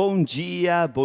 bom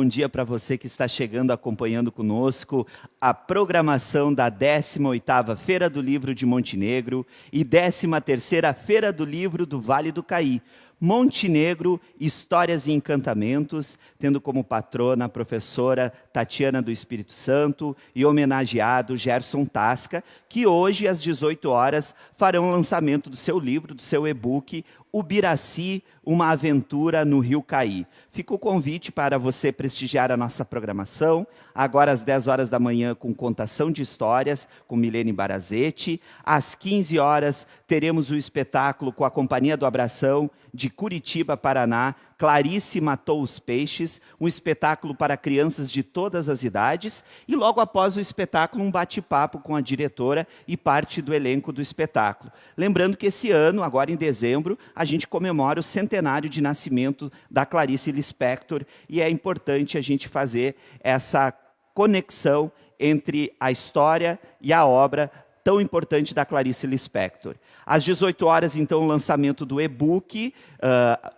dia para você que está chegando, acompanhando conosco a programação da 18ª Feira do Livro de Montenegro e 13ª Feira do Livro do Vale do Caí. Montenegro, Histórias e Encantamentos, tendo como patrona a professora Tatiana do Espírito Santo e homenageado Gerson Tasca, que hoje às 18 horas farão o lançamento do seu livro, do seu e-book, Ubiraci, uma aventura no Rio Caí. Fica o convite para você prestigiar a nossa programação, agora às 10 horas da manhã com contação de histórias, com Milene Barazetti. Às 15 horas teremos o espetáculo com a Companhia do Abração, de Curitiba, Paraná, Clarice Matou os Peixes, um espetáculo para crianças de todas as idades, e logo após o espetáculo um bate-papo com a diretora e parte do elenco do espetáculo. Lembrando que esse ano, agora em dezembro, a gente comemora o centenário de nascimento da Clarice Lispector, e é importante a gente fazer essa conexão entre a história e a obra tão importante da Clarice Lispector. Às 18 horas, então, o lançamento do e-book,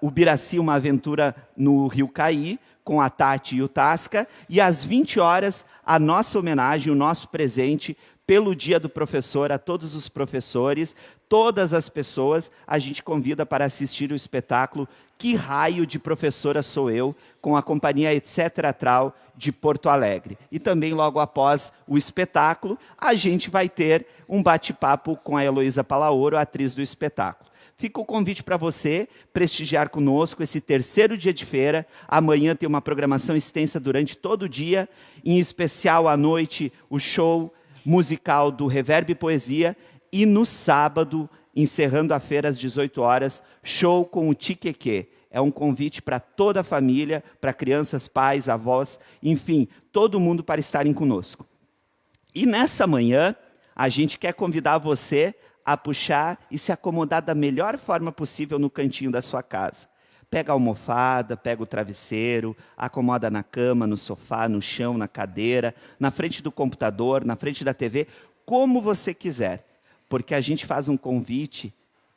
Ubiraci, uma aventura no Rio Caí, com a Tati e o Tasca, e às 20 horas, a nossa homenagem, o nosso presente, pelo Dia do Professor, a todos os professores, todas as pessoas, a gente convida para assistir o espetáculo Que Raio de Professora Sou Eu, com a companhia Etc. Trau de Porto Alegre. E também, logo após o espetáculo, a gente vai ter um bate-papo com a Heloísa Palaoro, atriz do espetáculo. Fica o convite para você prestigiar conosco esse terceiro dia de feira. Amanhã tem uma programação extensa durante todo o dia, em especial à noite, o show musical do Reverb Poesia, e no sábado, encerrando a feira às 18 horas, show com o Tiqueque. É um convite para toda a família, para crianças, pais, avós, enfim, todo mundo para estarem conosco. E nessa manhã, a gente quer convidar você a puxar e se acomodar da melhor forma possível no cantinho da sua casa. Pega a almofada, pega o travesseiro, acomoda na cama, no sofá, no chão, na cadeira, na frente do computador, na frente da TV, como você quiser. Porque a gente faz um convite,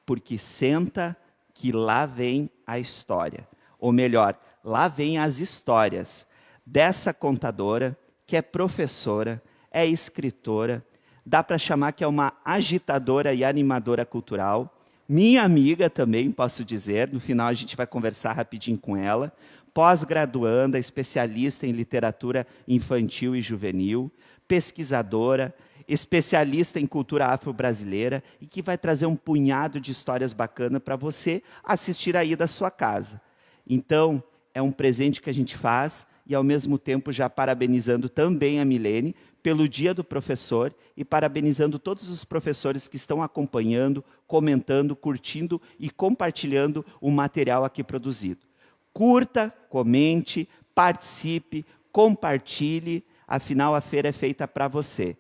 porque senta que lá vem a história. Ou melhor, lá vem as histórias dessa contadora, que é professora, é escritora, dá para chamar que é uma agitadora e animadora cultural, minha amiga também, posso dizer, no final a gente vai conversar rapidinho com ela, pós-graduanda, especialista em literatura infantil e juvenil, pesquisadora, especialista em cultura afro-brasileira e que vai trazer um punhado de histórias bacanas para você assistir aí da sua casa. Então, é um presente que a gente faz e, ao mesmo tempo, já parabenizando também a Milene pelo Dia do Professor e parabenizando todos os professores que estão acompanhando, comentando, curtindo e compartilhando o material aqui produzido. Curta, comente, participe, compartilhe, afinal a feira é feita para você.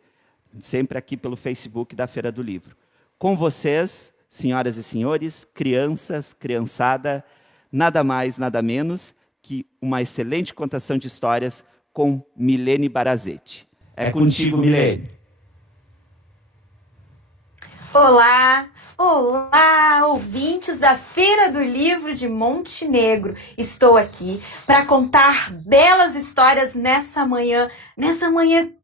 Sempre aqui pelo Facebook da Feira do Livro. Com vocês, senhoras e senhores, crianças, criançada, nada mais, nada menos que uma excelente contação de histórias com Milene Barazetti. É contigo, Milene. Olá, olá, ouvintes da Feira do Livro de Montenegro. Estou aqui para contar belas histórias nessa manhã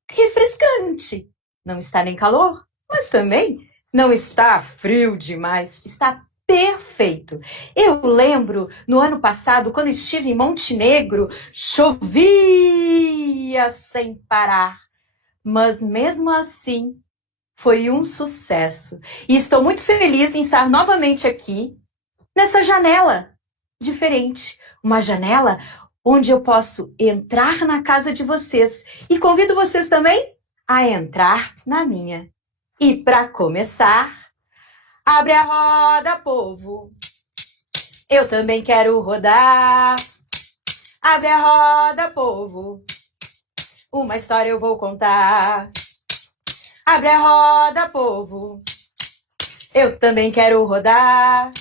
refrescante. Não está nem calor, mas também não está frio demais, está perfeito. Eu lembro, no ano passado, quando estive em Montenegro, chovia sem parar, mas mesmo assim, foi um sucesso. E estou muito feliz em estar novamente aqui, nessa janela diferente. Uma janela onde eu posso entrar na casa de vocês. E convido vocês também a entrar na minha. E para começar, abre a roda, povo. Eu também quero rodar. Abre a roda, povo. Uma história eu vou contar. Abre a roda, povo. Eu também quero rodar.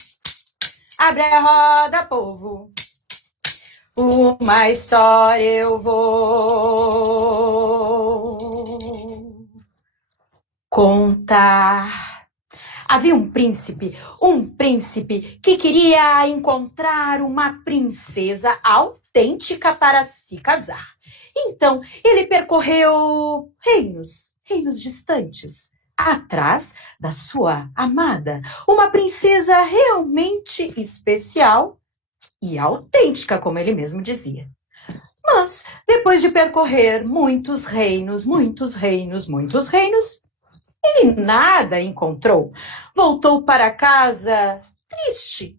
Abre a roda, povo. Uma história eu vou contar. Havia um príncipe que queria encontrar uma princesa ao autêntica para se casar. Então, ele percorreu reinos distantes, atrás da sua amada, uma princesa realmente especial e autêntica, como ele mesmo dizia. Mas, depois de percorrer muitos reinos, ele nada encontrou. Voltou para casa triste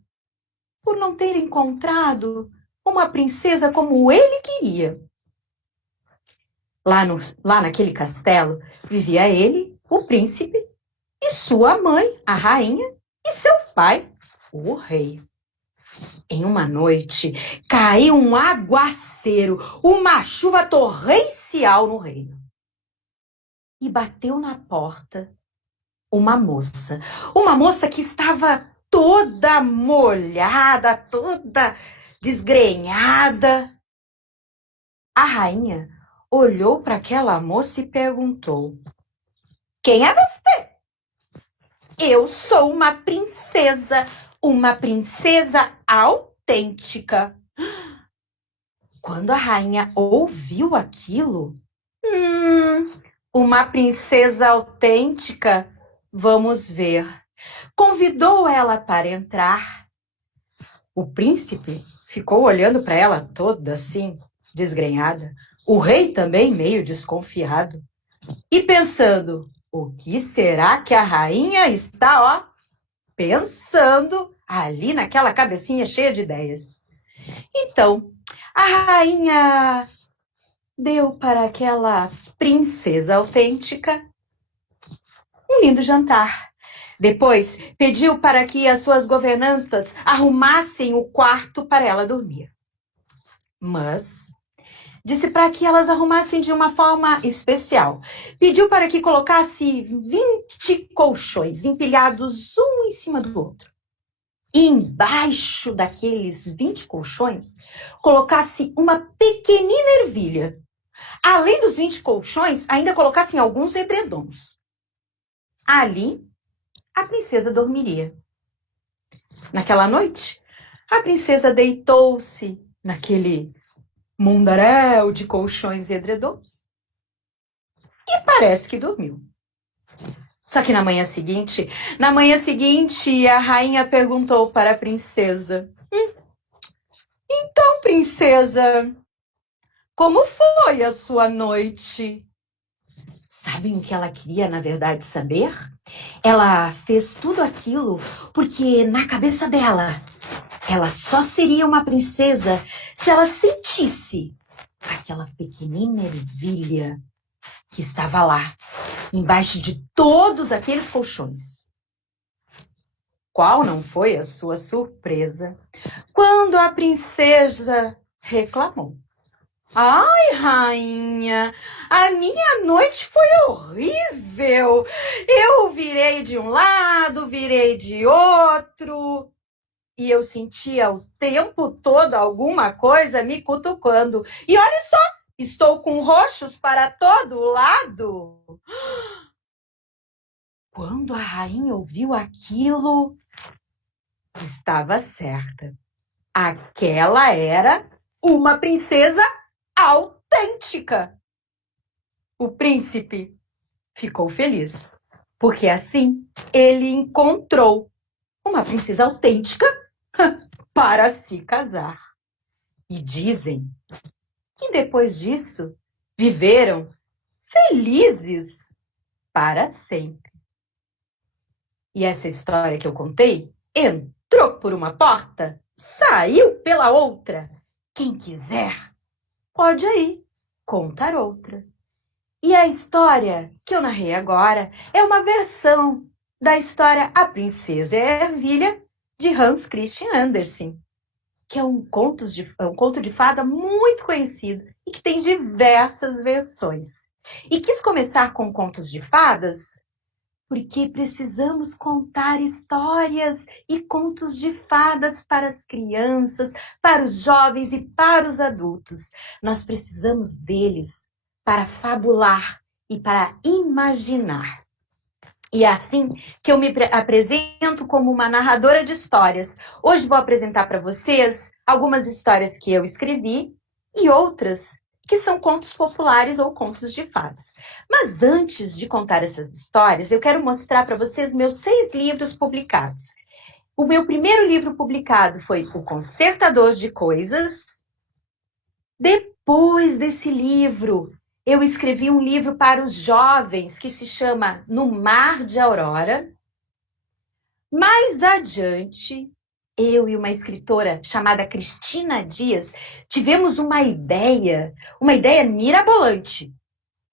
por não ter encontrado uma princesa como ele queria. Lá naquele castelo vivia ele, o príncipe, e sua mãe, a rainha, e seu pai, o rei. Em uma noite, caiu um aguaceiro, uma chuva torrencial no reino. E bateu na porta uma moça que estava toda molhada, toda desgrenhada. A rainha olhou para aquela moça e perguntou: quem é você? Eu sou uma princesa autêntica. Quando a rainha ouviu aquilo, uma princesa autêntica, vamos ver. Convidou ela para entrar. O príncipe ficou olhando para ela toda assim, desgrenhada. O rei também meio desconfiado. E pensando, o que será que a rainha está, pensando ali naquela cabecinha cheia de ideias? Então, a rainha deu para aquela princesa autêntica um lindo jantar. Depois, pediu para que as suas governantas arrumassem o quarto para ela dormir. Mas disse para que elas arrumassem de uma forma especial. Pediu para que colocasse 20 colchões empilhados um em cima do outro. E embaixo daqueles 20 colchões, colocasse uma pequenina ervilha. Além dos 20 colchões, ainda colocassem alguns edredons. Ali, a princesa dormiria. Naquela noite, a princesa deitou-se naquele mundaréu de colchões e edredons e parece que dormiu. Só que na manhã seguinte, a rainha perguntou para a princesa: então, princesa, como foi a sua noite? Sabem o que ela queria, na verdade, saber? Ela fez tudo aquilo porque, na cabeça dela, ela só seria uma princesa se ela sentisse aquela pequenina ervilha que estava lá, embaixo de todos aqueles colchões. Qual não foi a sua surpresa quando a princesa reclamou? Ai, rainha, a minha noite foi horrível. Eu virei de um lado, virei de outro. E eu sentia o tempo todo alguma coisa me cutucando. E olha só, estou com roxos para todo lado. Quando a rainha ouviu aquilo, estava certa. Aquela era uma princesa autêntica. O príncipe ficou feliz, porque assim ele encontrou uma princesa autêntica para se casar. E dizem que depois disso viveram felizes para sempre. E essa história que eu contei entrou por uma porta, saiu pela outra. Quem quiser pode aí contar outra. E a história que eu narrei agora é uma versão da história A Princesa e a Ervilha, de Hans Christian Andersen, que é um conto de fada muito conhecido e que tem diversas versões. E quis começar com contos de fadas porque precisamos contar histórias e contos de fadas para as crianças, para os jovens e para os adultos. Nós precisamos deles para fabular e para imaginar. E é assim que eu me apresento como uma narradora de histórias. Hoje vou apresentar para vocês algumas histórias que eu escrevi e outras que são contos populares ou contos de fadas. Mas antes de contar essas histórias, eu quero mostrar para vocês meus 6 livros publicados. O meu primeiro livro publicado foi O Consertador de Coisas. Depois desse livro, eu escrevi um livro para os jovens que se chama No Mar de Aurora. Mais adiante, eu e uma escritora chamada Cristina Dias tivemos uma ideia mirabolante,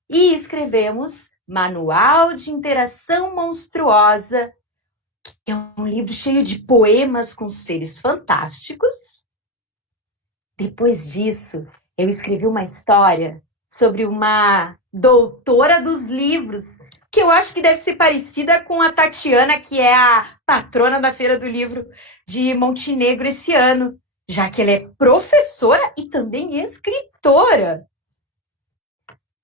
e escrevemos Manual de Interação Monstruosa, que é um livro cheio de poemas com seres fantásticos. Depois disso, eu escrevi uma história sobre uma doutora dos livros, que eu acho que deve ser parecida com a Tatiana, que é a patrona da Feira do Livro de Montenegro esse ano, já que ela é professora e também escritora.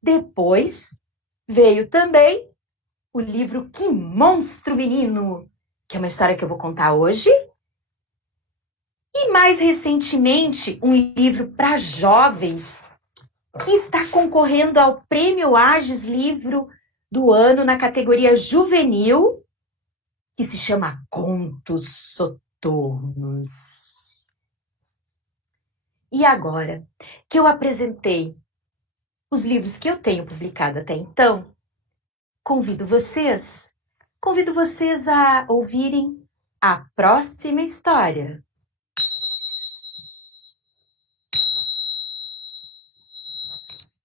Depois veio também o livro Que Monstro Menino, que é uma história que eu vou contar hoje. E mais recentemente, um livro para jovens que está concorrendo ao Prêmio Ages Livro do Ano na categoria juvenil, que se chama Contos Soturnos. E agora que eu apresentei os livros que eu tenho publicado até então, convido vocês a ouvirem a próxima história.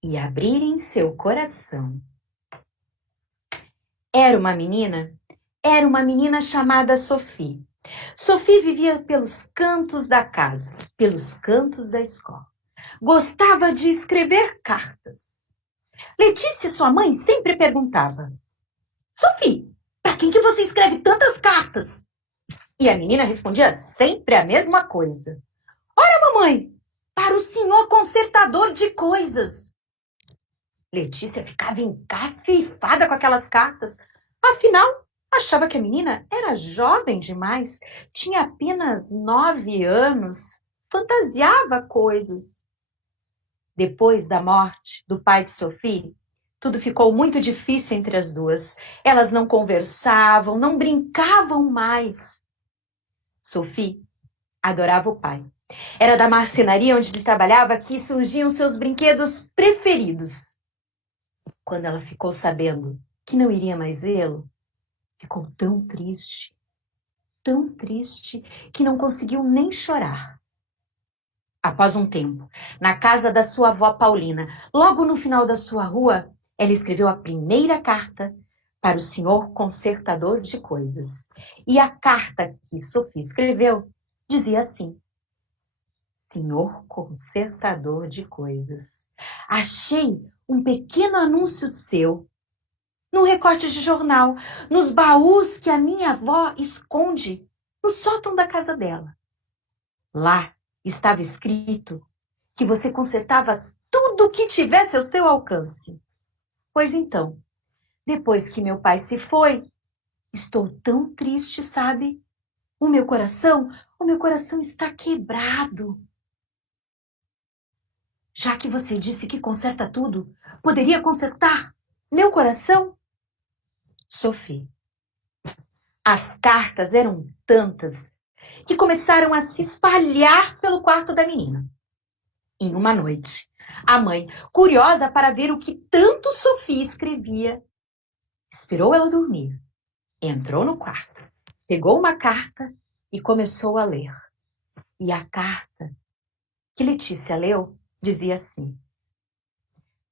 E abrirem seu coração. Era uma menina chamada Sophie. Sophie vivia pelos cantos da casa, pelos cantos da escola. Gostava de escrever cartas. Letícia, sua mãe, sempre perguntava: Sophie, para quem que você escreve tantas cartas? E a menina respondia sempre a mesma coisa: Ora, mamãe, para o senhor consertador de coisas. Letícia ficava encafifada com aquelas cartas. Afinal, achava que a menina era jovem demais, tinha apenas 9 anos, fantasiava coisas. Depois da morte do pai de Sophie, tudo ficou muito difícil entre as duas. Elas não conversavam, não brincavam mais. Sophie adorava o pai. Era da marcenaria onde ele trabalhava que surgiam seus brinquedos preferidos. Quando ela ficou sabendo que não iria mais vê-lo, ficou tão triste, que não conseguiu nem chorar. Após um tempo, na casa da sua avó Paulina, logo no final da sua rua, ela escreveu a primeira carta para o senhor consertador de coisas. E a carta que Sophie escreveu dizia assim: Senhor consertador de coisas, achei um pequeno anúncio seu num recorte de jornal, nos baús que a minha avó esconde no sótão da casa dela. Lá estava escrito que você consertava tudo o que tivesse ao seu alcance. Pois então, depois que meu pai se foi, estou tão triste, sabe? O meu coração está quebrado. Já que você disse que conserta tudo, poderia consertar meu coração? Sophie. As cartas eram tantas que começaram a se espalhar pelo quarto da menina. Em uma noite, a mãe, curiosa para ver o que tanto Sophie escrevia, esperou ela dormir, entrou no quarto, pegou uma carta e começou a ler. E a carta que Letícia leu dizia assim: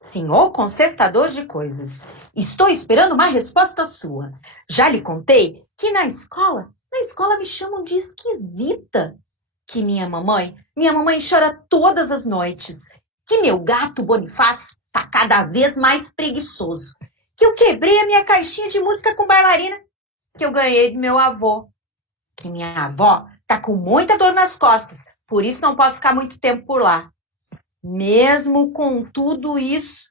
Senhor consertador de coisas, estou esperando uma resposta sua. Já lhe contei que na escola me chamam de esquisita. Que minha mamãe chora todas as noites. Que meu gato Bonifácio tá cada vez mais preguiçoso. Que eu quebrei a minha caixinha de música com bailarina que eu ganhei do meu avô. Que minha avó tá com muita dor nas costas, por isso não posso ficar muito tempo por lá. Mesmo com tudo isso,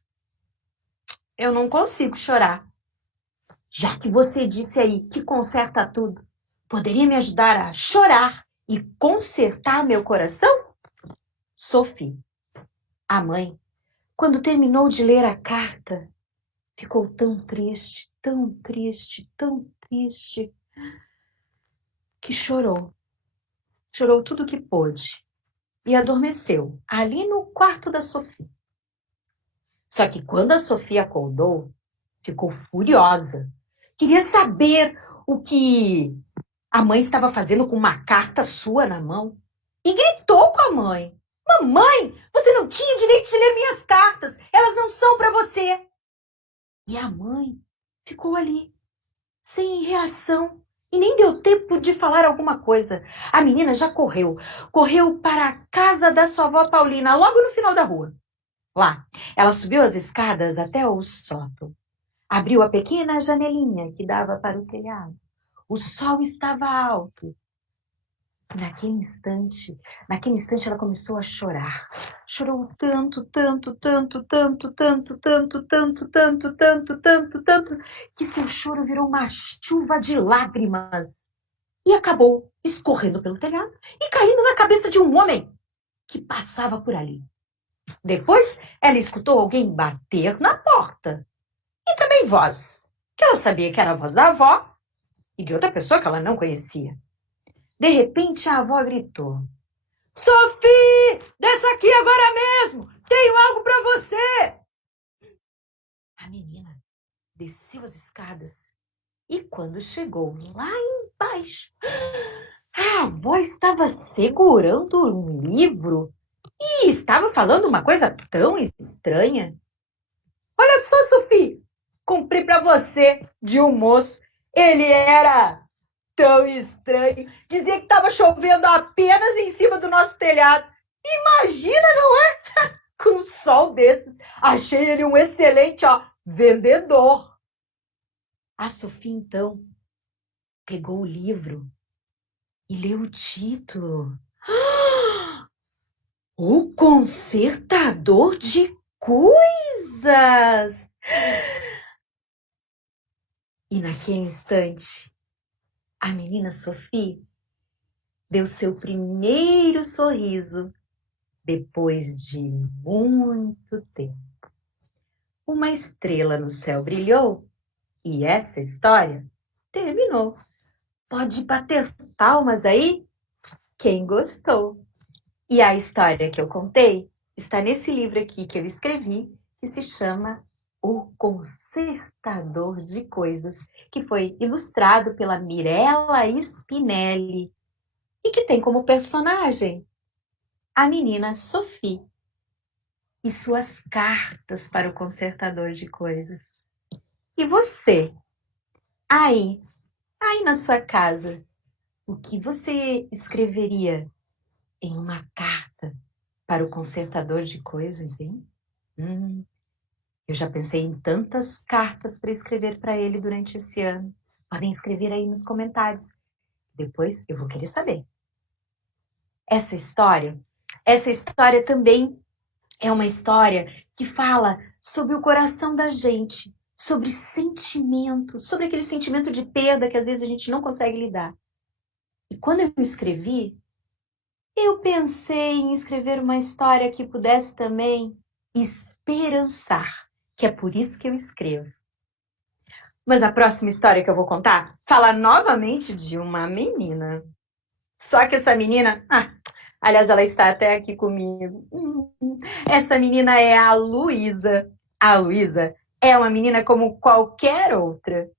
eu não consigo chorar. Já que você disse aí que conserta tudo, poderia me ajudar a chorar e consertar meu coração? Sophie. A mãe, quando terminou de ler a carta, ficou tão triste, tão triste, tão triste, que chorou. Chorou tudo o que pôde e adormeceu ali no quarto da Sophie. Só que quando a Sophie acordou, ficou furiosa. Queria saber o que a mãe estava fazendo com uma carta sua na mão. E gritou com a mãe. Mamãe, você não tinha direito de ler minhas cartas. Elas não são para você. E a mãe ficou ali, sem reação. E nem deu tempo de falar alguma coisa. A menina já correu. Correu para a casa da sua avó Paulina, logo no final da rua. Lá, ela subiu as escadas até o sótão. Abriu a pequena janelinha que dava para o telhado. O sol estava alto. E naquele instante ela começou a chorar. Chorou tanto, tanto, tanto, tanto, tanto, tanto, tanto, tanto, tanto, tanto, tanto, que seu choro virou uma chuva de lágrimas. E acabou escorrendo pelo telhado e caindo na cabeça de um homem que passava por ali. Depois, ela escutou alguém bater na porta. E também voz, que ela sabia que era a voz da avó e de outra pessoa que ela não conhecia. De repente, a avó gritou. Sophie, desce aqui agora mesmo! Tenho algo para você! A menina desceu as escadas e quando chegou lá embaixo, a avó estava segurando um livro e estava falando uma coisa tão estranha. Olha só, Sophie, comprei para você de um moço. Ele era tão estranho. Dizia que estava chovendo apenas em cima do nosso telhado. Imagina, não é? Com um sol desses. Achei ele um excelente, vendedor. A Sophie, então, pegou o livro e leu o título. O Consertador de Coisas. E naquele instante, a menina Sophie deu seu primeiro sorriso depois de muito tempo. Uma estrela no céu brilhou e essa história terminou. Pode bater palmas aí? Quem gostou? E a história que eu contei está nesse livro aqui que eu escrevi, que se chama O Consertador de Coisas, que foi ilustrado pela Mirella Spinelli e que tem como personagem a menina Sophie e suas cartas para o consertador de coisas. E você, aí na sua casa, o que você escreveria em uma carta para o consertador de coisas, hein? Eu já pensei em tantas cartas para escrever para ele durante esse ano. Podem escrever aí nos comentários. Depois eu vou querer saber. Essa história também é uma história que fala sobre o coração da gente, sobre sentimento, sobre aquele sentimento de perda que às vezes a gente não consegue lidar. E quando eu escrevi, eu pensei em escrever uma história que pudesse também esperançar, que é por isso que eu escrevo. Mas a próxima história que eu vou contar fala novamente de uma menina. Só que essa menina, aliás, ela está até aqui comigo. Essa menina é a Luísa. A Luísa é uma menina como qualquer outra.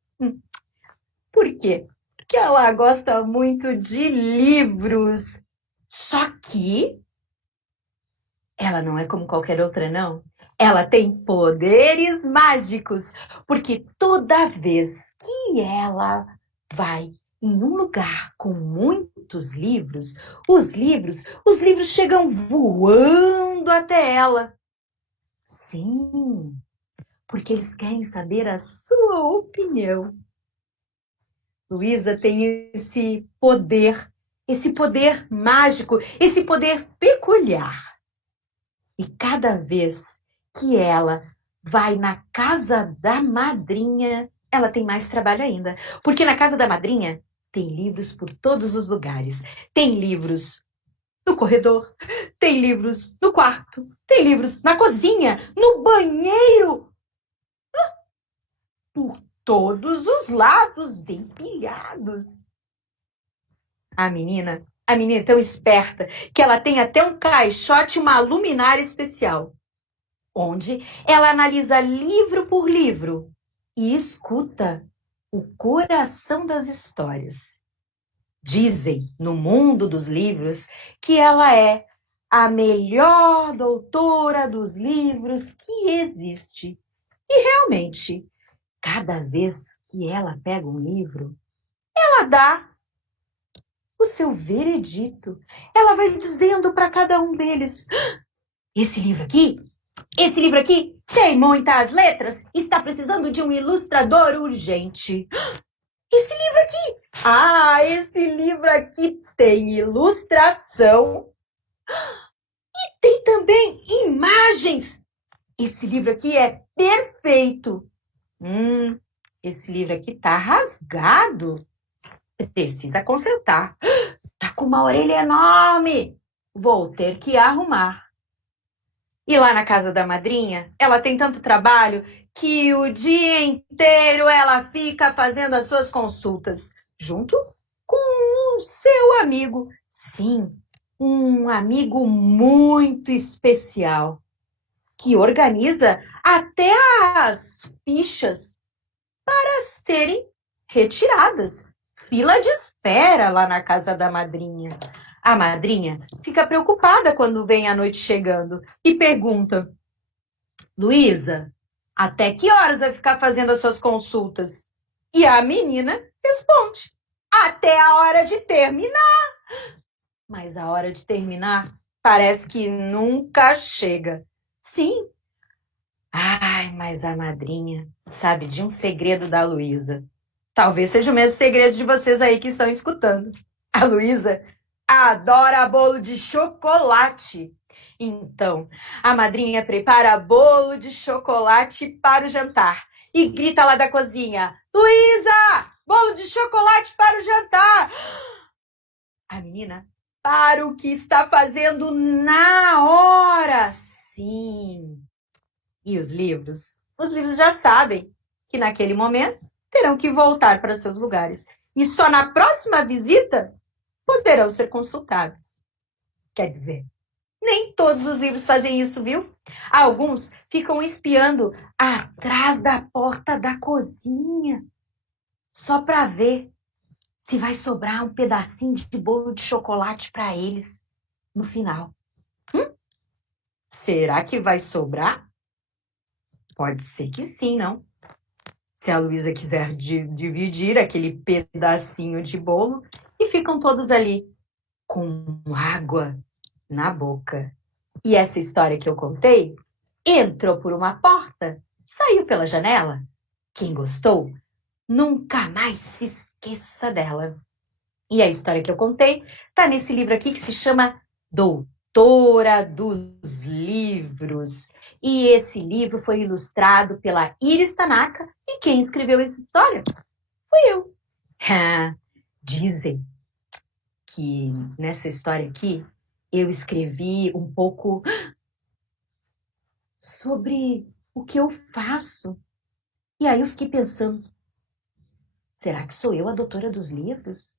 Por quê? Porque ela gosta muito de livros. Só que ela não é como qualquer outra, não. Ela tem poderes mágicos, porque toda vez que ela vai em um lugar com muitos livros, os livros chegam voando até ela. Sim, porque eles querem saber a sua opinião. Luísa tem esse poder mágico, esse poder peculiar. E cada vez que ela vai na casa da madrinha, ela tem mais trabalho ainda. Porque na casa da madrinha tem livros por todos os lugares. Tem livros no corredor, tem livros no quarto, tem livros na cozinha, no banheiro, por todos os lados, empilhados. A menina é tão esperta que ela tem até um caixote, uma luminária especial, onde ela analisa livro por livro e escuta o coração das histórias. Dizem, no mundo dos livros, que ela é a melhor doutora dos livros que existe. E realmente, cada vez que ela pega um livro, ela dá o seu veredito. Ela vai dizendo para cada um deles: esse livro aqui tem muitas letras, está precisando de um ilustrador urgente. Esse livro aqui tem ilustração e tem também imagens. Esse livro aqui é perfeito. Esse livro aqui tá rasgado. Precisa consertar. Tá com uma orelha enorme. Vou ter que arrumar. E lá na casa da madrinha, ela tem tanto trabalho que o dia inteiro ela fica fazendo as suas consultas, junto com o seu amigo. Sim, um amigo muito especial, que organiza até as fichas para serem retiradas. Fila de espera lá na casa da madrinha. A madrinha fica preocupada quando vem a noite chegando e pergunta: Luísa, até que horas vai ficar fazendo as suas consultas? E a menina responde: até a hora de terminar. Mas a hora de terminar parece que nunca chega. Sim. Ai, mas a madrinha sabe de um segredo da Luísa. Talvez seja o mesmo segredo de vocês aí que estão escutando. A Luísa adora bolo de chocolate. Então, a madrinha prepara bolo de chocolate para o jantar e grita lá da cozinha: Luísa, bolo de chocolate para o jantar! A menina para o que está fazendo na hora. Sim. E os livros? Os livros já sabem que naquele momento terão que voltar para seus lugares. E só na próxima visita poderão ser consultados. Quer dizer, nem todos os livros fazem isso, viu? Alguns ficam espiando atrás da porta da cozinha, só para ver se vai sobrar um pedacinho de bolo de chocolate para eles no final. Será que vai sobrar? Pode ser que sim, não? Se a Luísa quiser dividir aquele pedacinho de bolo, e ficam todos ali com água na boca. E essa história que eu contei entrou por uma porta, saiu pela janela. Quem gostou, nunca mais se esqueça dela. E a história que eu contei está nesse livro aqui que se chama Doutora dos Livros. E esse livro foi ilustrado pela Iris Tanaka. E quem escreveu essa história? Fui eu. Dizem que nessa história aqui eu escrevi um pouco sobre o que eu faço. E aí eu fiquei pensando, será que sou eu a doutora dos livros?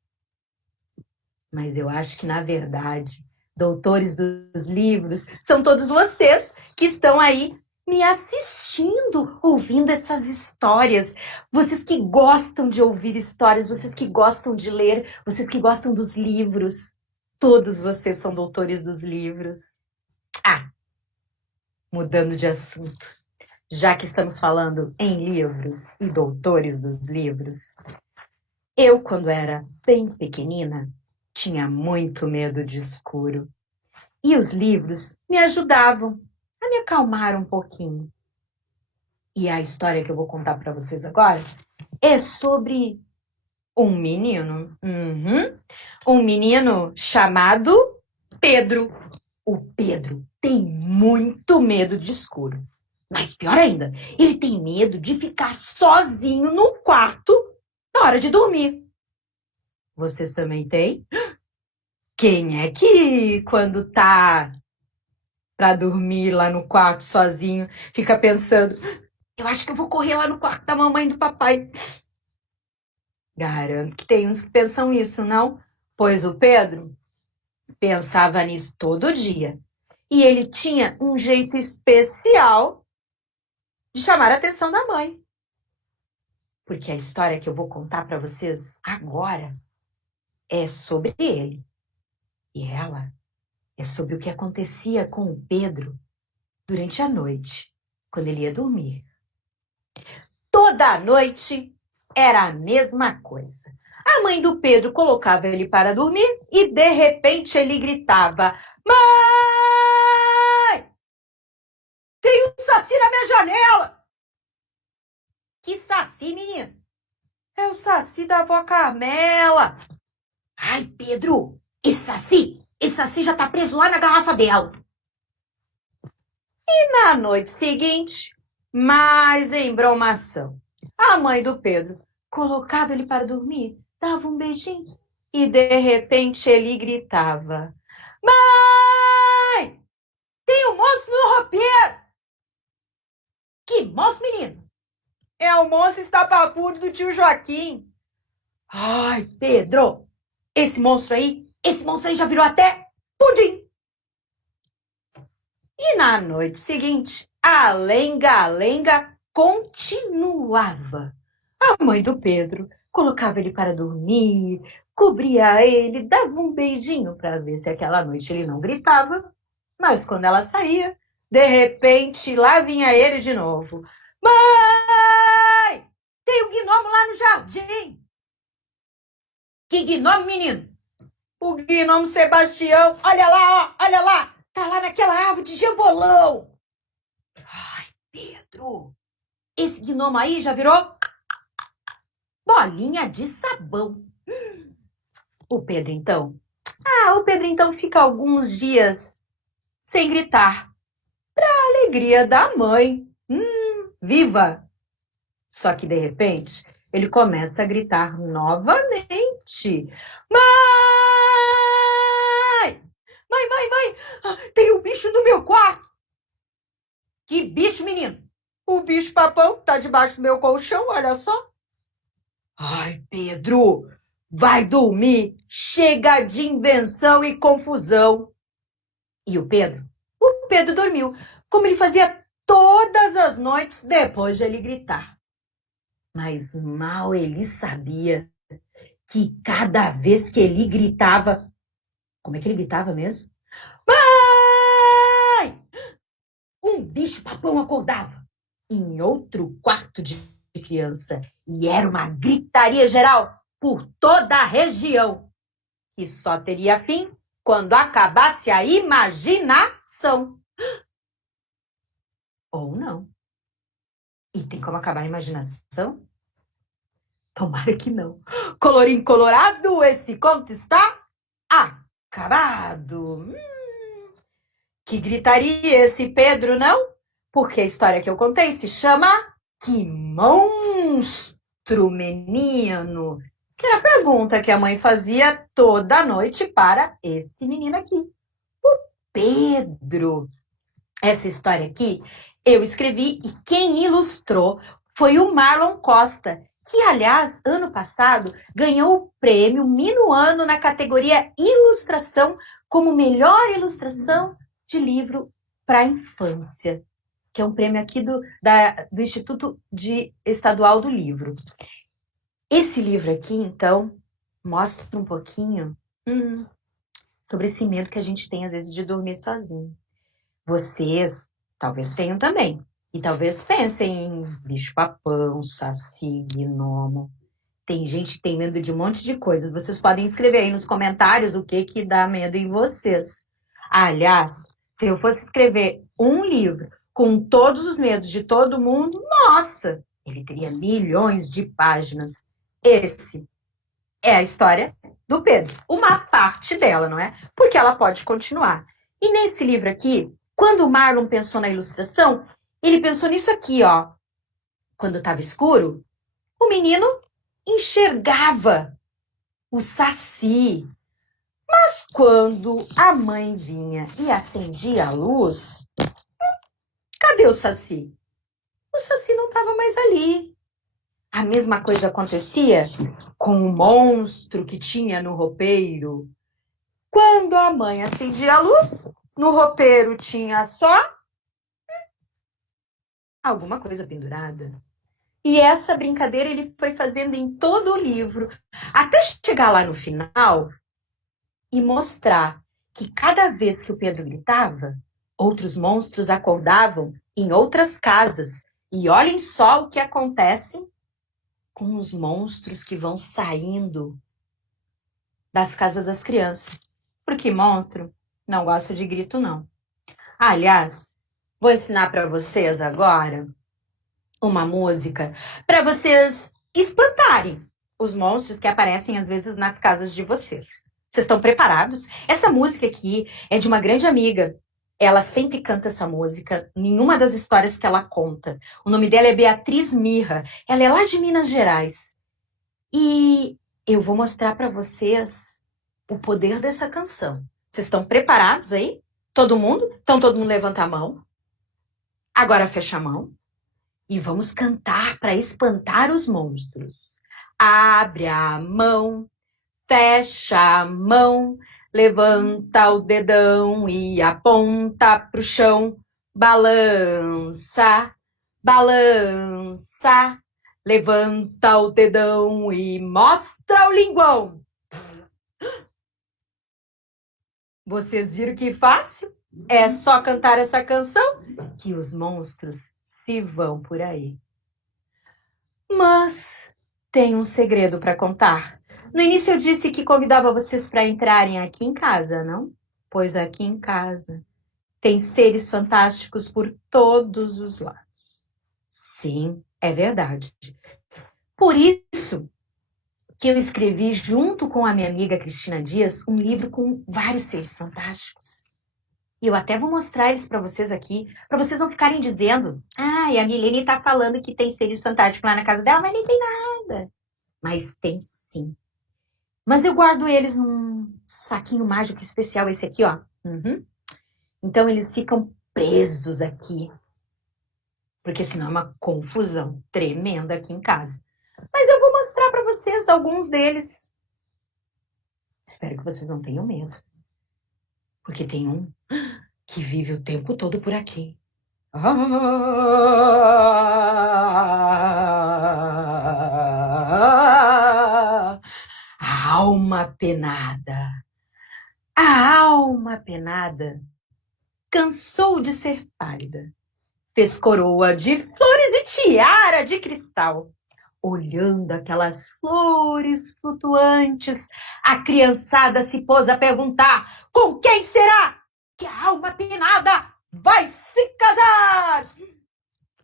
Mas eu acho que, na verdade, doutores dos livros são todos vocês que estão aí me assistindo, ouvindo essas histórias. Vocês que gostam de ouvir histórias, vocês que gostam de ler, vocês que gostam dos livros. Todos vocês são doutores dos livros. Mudando de assunto. Já que estamos falando em livros e doutores dos livros, eu, quando era bem pequenina, tinha muito medo de escuro. E os livros me ajudavam a me acalmar um pouquinho. E a história que eu vou contar para vocês agora é sobre um menino. Um menino chamado Pedro. O Pedro tem muito medo de escuro. Mas pior ainda, ele tem medo de ficar sozinho no quarto na hora de dormir. Vocês também têm? Quem é que, quando tá pra dormir lá no quarto sozinho, fica pensando, eu acho que eu vou correr lá no quarto da mamãe e do papai? Garanto que tem uns que pensam isso, não? Pois o Pedro pensava nisso todo dia. E ele tinha um jeito especial de chamar a atenção da mãe. Porque a história que eu vou contar para vocês agora é sobre ele. E ela é sobre o que acontecia com o Pedro durante a noite, quando ele ia dormir. Toda noite era a mesma coisa. A mãe do Pedro colocava ele para dormir e, de repente, ele gritava: Mãe! Tem um saci na minha janela! Que saci, menino? É o saci da avó Carmela. Ai, Pedro, esse saci já tá preso lá na garrafa dela. E na noite seguinte, mais embromação. A mãe do Pedro colocava ele para dormir, dava um beijinho e, de repente, ele gritava: Mãe! Tem um monstro no roupeiro! Que monstro, menino? É o monstro estapafúrdio do tio Joaquim. Ai, Pedro, esse monstro aí já virou até pudim. E na noite seguinte, a lenga-lenga continuava. A mãe do Pedro colocava ele para dormir, cobria ele, dava um beijinho para ver se aquela noite ele não gritava. Mas quando ela saía, de repente, lá vinha ele de novo. Mãe! Tem um gnomo lá no jardim. Que gnomo, menino? O gnomo Sebastião. Olha lá, ó, olha lá. Tá lá naquela árvore de jambolão. Ai, Pedro, esse gnomo aí já virou bolinha de sabão. O Pedro, então? O Pedro, então, fica alguns dias sem gritar. Pra alegria da mãe. Viva! Só que, de repente, ele começa a gritar novamente. Mãe! Mãe! Tem um bicho no meu quarto! Que bicho, menino? O bicho-papão tá debaixo do meu colchão, olha só. Ai, Pedro, vai dormir. Chega de invenção e confusão. E o Pedro? O Pedro dormiu, como ele fazia todas as noites depois de ele gritar. Mas mal ele sabia que cada vez que ele gritava... Como é que ele gritava mesmo? Mãe! Um bicho-papão acordava em outro quarto de criança. E era uma gritaria geral por toda a região. E só teria fim quando acabasse a imaginação. Ou não. E tem como acabar a imaginação? Tomara que não. Colorim colorado, esse conto está acabado. Que gritaria esse Pedro, não? Porque a história que eu contei se chama Que Monstro, Menino. Que era a pergunta que a mãe fazia toda noite para esse menino aqui, o Pedro. Essa história aqui eu escrevi e quem ilustrou foi o Marlon Costa, que, aliás, ano passado ganhou o prêmio Minuano na categoria Ilustração como melhor ilustração de livro para infância, que é um prêmio aqui do Instituto Estadual do Livro. Esse livro aqui, então, mostra um pouquinho sobre esse medo que a gente tem, às vezes, de dormir sozinho. Vocês talvez tenham também. E talvez pensem em bicho-papão, saci, gnomo. Tem gente que tem medo de um monte de coisas. Vocês podem escrever aí nos comentários o que dá medo em vocês. Aliás, se eu fosse escrever um livro com todos os medos de todo mundo, nossa, ele teria milhões de páginas. Esse é a história do Pedro. Uma parte dela, não é? Porque ela pode continuar. E nesse livro aqui, quando o Marlon pensou na ilustração, ele pensou nisso aqui, ó. Quando estava escuro, o menino enxergava o saci. Mas quando a mãe vinha e acendia a luz, cadê o Saci? O Saci não estava mais ali. A mesma coisa acontecia com o monstro que tinha no roupeiro. Quando a mãe acendia a luz, no roupeiro tinha só alguma coisa pendurada. E essa brincadeira ele foi fazendo em todo o livro, até chegar lá no final e mostrar que cada vez que o Pedro gritava, outros monstros acordavam em outras casas. E olhem só o que acontece com os monstros que vão saindo das casas das crianças. Porque monstro não gosta de grito, não. Aliás, vou ensinar para vocês agora uma música para vocês espantarem os monstros que aparecem às vezes nas casas de vocês. Vocês estão preparados? Essa música aqui é de uma grande amiga. Ela sempre canta essa música em uma das histórias que ela conta. O nome dela é Beatriz Mirra. Ela é lá de Minas Gerais. E eu vou mostrar para vocês o poder dessa canção. Vocês estão preparados aí? Todo mundo? Então todo mundo levanta a mão. Agora fecha a mão. E vamos cantar para espantar os monstros. Abre a mão, fecha a mão, levanta o dedão e aponta pro chão. Balança, balança, levanta o dedão e mostra o linguão. Vocês viram que fácil? É só cantar essa canção que os monstros se vão por aí. Mas tem um segredo para contar. No início eu disse que convidava vocês para entrarem aqui em casa, não? Pois aqui em casa tem seres fantásticos por todos os lados. Sim, é verdade. Por isso que eu escrevi, junto com a minha amiga Cristina Dias, um livro com vários seres fantásticos. E eu até vou mostrar eles para vocês aqui, para vocês não ficarem dizendo: ah, e a Milene está falando que tem seres fantásticos lá na casa dela, mas nem tem nada. Mas tem sim. Mas eu guardo eles num saquinho mágico especial, esse aqui, ó. Uhum. Então eles ficam presos aqui, porque senão é uma confusão tremenda aqui em casa. Mas eu vou mostrar para vocês alguns deles. Espero que vocês não tenham medo, porque tem um que vive o tempo todo por aqui. A alma penada. A alma penada cansou de ser pálida. Fez coroa de flores e tiara de cristal. Olhando aquelas flores flutuantes, a criançada se pôs a perguntar: com quem será que a alma penada vai se casar?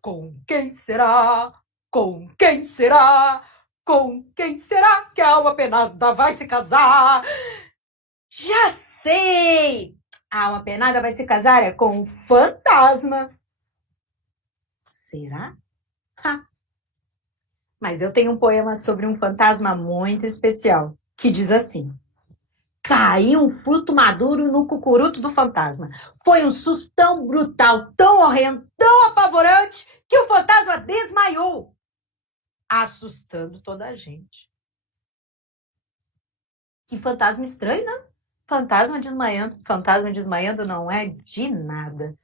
Com quem será? Com quem será? Com quem será que a alma penada vai se casar? Já sei! A alma penada vai se casar é com um fantasma. Será? Ha. Mas eu tenho um poema sobre um fantasma muito especial, que diz assim: caiu um fruto maduro no cucuruto do fantasma. Foi um susto tão brutal, tão horrendo, tão apavorante, que o fantasma desmaiou, assustando toda a gente. Que fantasma estranho, né? Fantasma desmaiando não é de nada.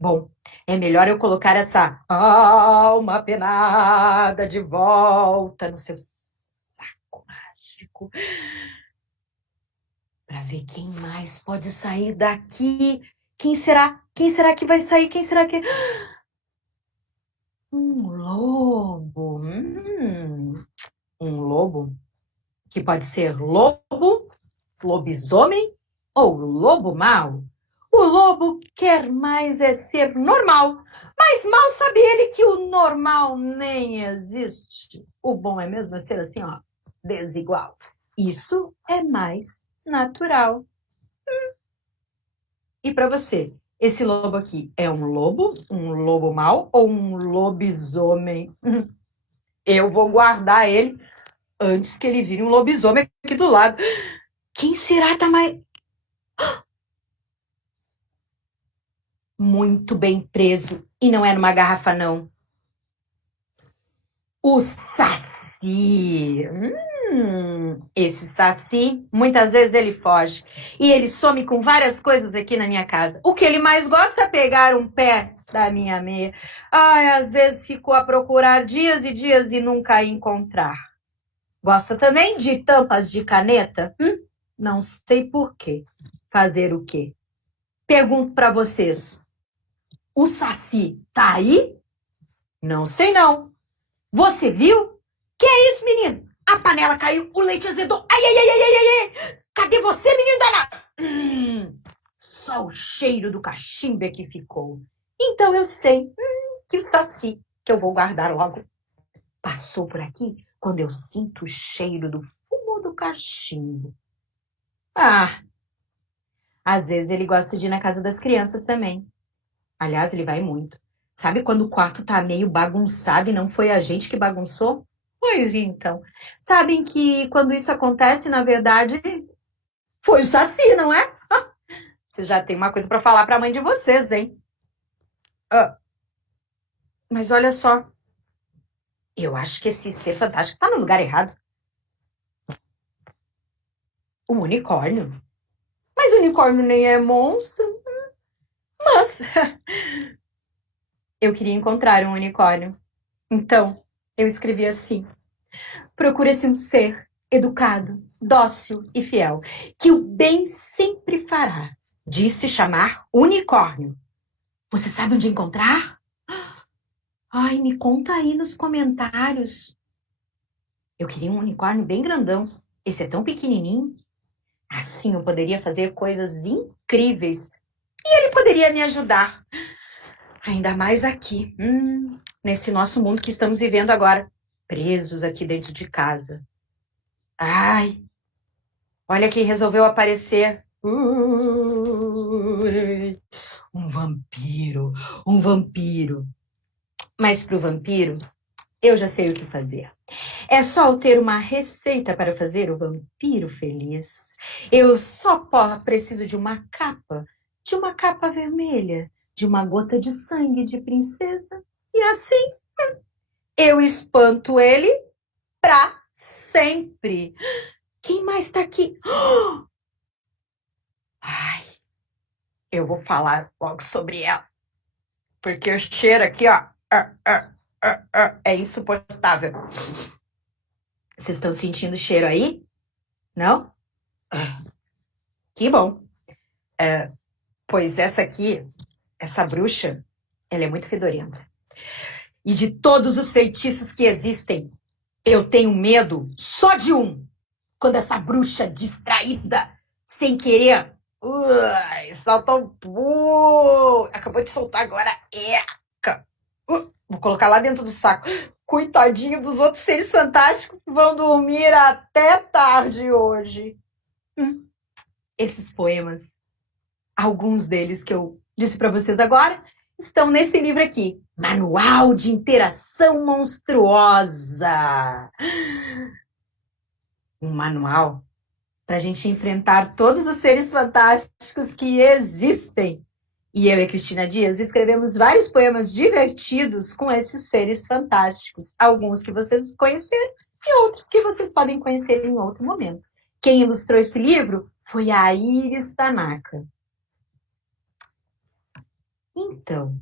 Bom, é melhor eu colocar essa alma penada de volta no seu saco mágico para ver quem mais pode sair daqui. Quem será? Quem será que vai sair? Quem será que... Um lobo. Um lobo que pode ser lobo, lobisomem ou lobo mau. O lobo quer mais é ser normal, mas mal sabe ele que o normal nem existe. O bom é mesmo ser assim, ó, desigual. Isso é mais natural. E para você, esse lobo aqui é um lobo mau ou um lobisomem? Eu vou guardar ele antes que ele vire um lobisomem aqui do lado. Quem será Muito bem preso. E não é numa garrafa, não. O Saci. Esse Saci, muitas vezes ele foge. E ele some com várias coisas aqui na minha casa. O que ele mais gosta é pegar um pé da minha meia. Ai, às vezes ficou a procurar dias e dias e nunca encontrar. Gosta também de tampas de caneta? Não sei por quê. Fazer o quê? Pergunto para vocês. O Saci tá aí? Não sei não. Você viu? Que é isso, menino? A panela caiu, o leite azedou. Ai, ai, ai, ai, ai, ai. Cadê você, menino danado? Só o cheiro do cachimbo é que ficou. Então eu sei que o Saci, que eu vou guardar logo, passou por aqui quando eu sinto o cheiro do fumo do cachimbo. Às vezes ele gosta de ir na casa das crianças também. Aliás, ele vai muito. Sabe quando o quarto tá meio bagunçado e não foi a gente que bagunçou? Pois então. Sabem que quando isso acontece, na verdade, foi o Saci, não é? Vocês já tem uma coisa para falar para a mãe de vocês, hein? Mas olha só. Eu acho que esse ser fantástico tá no lugar errado. Um unicórnio? Mas o unicórnio nem é monstro. Mas eu queria encontrar um unicórnio. Então, eu escrevi assim. Procura-se um ser educado, dócil e fiel, que o bem sempre fará. Diz se chamar unicórnio. Você sabe onde encontrar? Ai, me conta aí nos comentários. Eu queria um unicórnio bem grandão. Esse é tão pequenininho. Assim eu poderia fazer coisas incríveis. E ele poderia me ajudar. Ainda mais aqui, nesse nosso mundo que estamos vivendo agora. Presos aqui dentro de casa. Ai, olha quem resolveu aparecer. Um vampiro, um vampiro. Mas para o vampiro, eu já sei o que fazer. É só eu ter uma receita para fazer o vampiro feliz. Eu só preciso de uma capa vermelha, de uma gota de sangue de princesa. E assim, eu espanto ele para sempre. Quem mais está aqui? Ai, eu vou falar logo sobre ela. Porque o cheiro aqui, ó, é insuportável. Vocês estão sentindo o cheiro aí? Não? Que bom. Pois essa aqui, essa bruxa, ela é muito fedorenta. E de todos os feitiços que existem, eu tenho medo só de um. Quando essa bruxa distraída, sem querer, solta um... acabou de soltar agora. Vou colocar lá dentro do saco. Coitadinho dos outros seres fantásticos, vão dormir até tarde hoje. Esses poemas, alguns deles que eu disse para vocês agora, estão nesse livro aqui. Manual de Interação Monstruosa. Um manual para a gente enfrentar todos os seres fantásticos que existem. E eu e a Cristina Dias escrevemos vários poemas divertidos com esses seres fantásticos. Alguns que vocês conheceram e outros que vocês podem conhecer em outro momento. Quem ilustrou esse livro foi a Iris Tanaka. Então,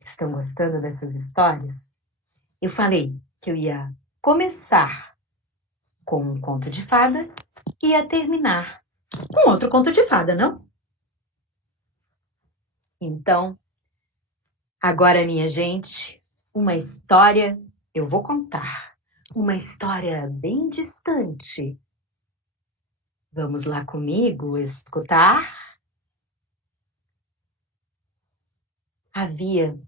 estão gostando dessas histórias? Eu falei que eu ia começar com um conto de fada e ia terminar com outro conto de fada, não? Então, agora, minha gente, uma história eu vou contar. Uma história bem distante. Vamos lá comigo escutar? Havia,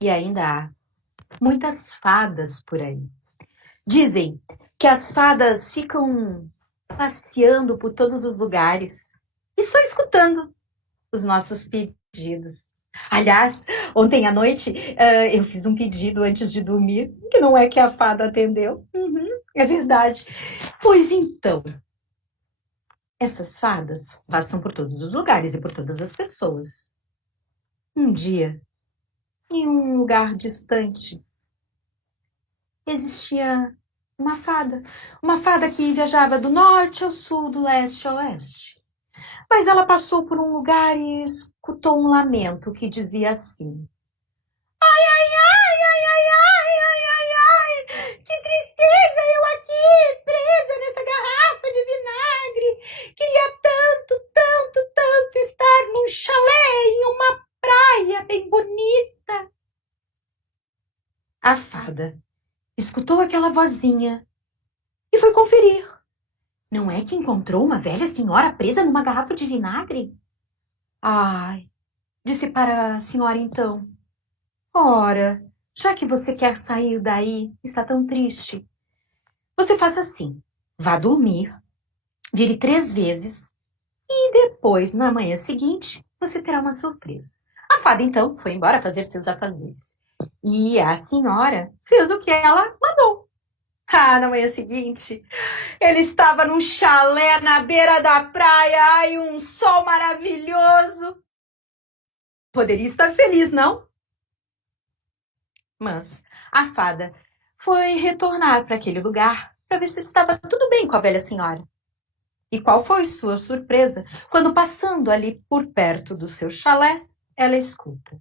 e ainda há, muitas fadas por aí. Dizem que as fadas ficam passeando por todos os lugares e só escutando os nossos pedidos. Aliás, ontem à noite eu fiz um pedido antes de dormir, que não é que a fada atendeu. É verdade. Pois então, Essas fadas passam por todos os lugares e por todas as pessoas. Um dia, em um lugar distante, existia uma fada que viajava do norte ao sul, do leste ao oeste. Mas ela passou por um lugar e escutou um lamento que dizia assim: ai, ai, ai, ai, ai, ai, ai, ai, ai, que tristeza, eu aqui, presa nessa garrafa de vinagre. Queria tanto, tanto, tanto estar num chalé em uma praia bem bonita. A fada escutou aquela vozinha e foi conferir. Não é que encontrou uma velha senhora presa numa garrafa de vinagre? Ai, disse para a senhora então. Ora, já que você quer sair daí, está tão triste, você faça assim, vá dormir, vire 3 vezes e depois, na manhã seguinte, você terá uma surpresa. A fada então foi embora fazer seus afazeres. E a senhora fez o que ela mandou. Na manhã seguinte, ele estava num chalé na beira da praia, ai, um sol maravilhoso. Poderia estar feliz, não? Mas a fada foi retornar para aquele lugar para ver se estava tudo bem com a velha senhora. E qual foi sua surpresa quando, passando ali por perto do seu chalé, ela escuta: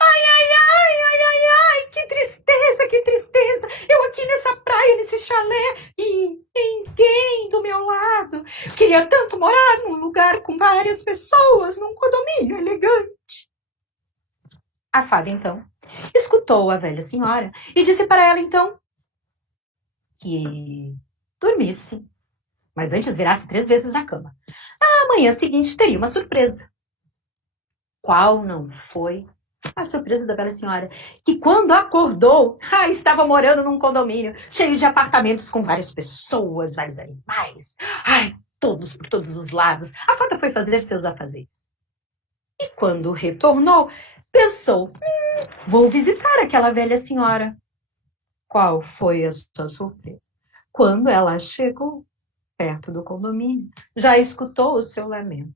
ai, ai, ai, ai, ai, ai, que tristeza, que tristeza. Eu aqui nessa praia, nesse chalé, e ninguém do meu lado. Queria tanto morar num lugar com várias pessoas, num condomínio elegante. A fada, então, escutou a velha senhora e disse para ela, então, que dormisse, mas antes virasse 3 vezes na cama. Na manhã seguinte teria uma surpresa. Qual não foi a surpresa da velha senhora? Que quando acordou, estava morando num condomínio cheio de apartamentos com várias pessoas, vários animais. Todos por todos os lados. A fada foi fazer seus afazeres. E quando retornou, pensou, vou visitar aquela velha senhora. Qual foi a sua surpresa? Quando ela chegou perto do condomínio, já escutou o seu lamento.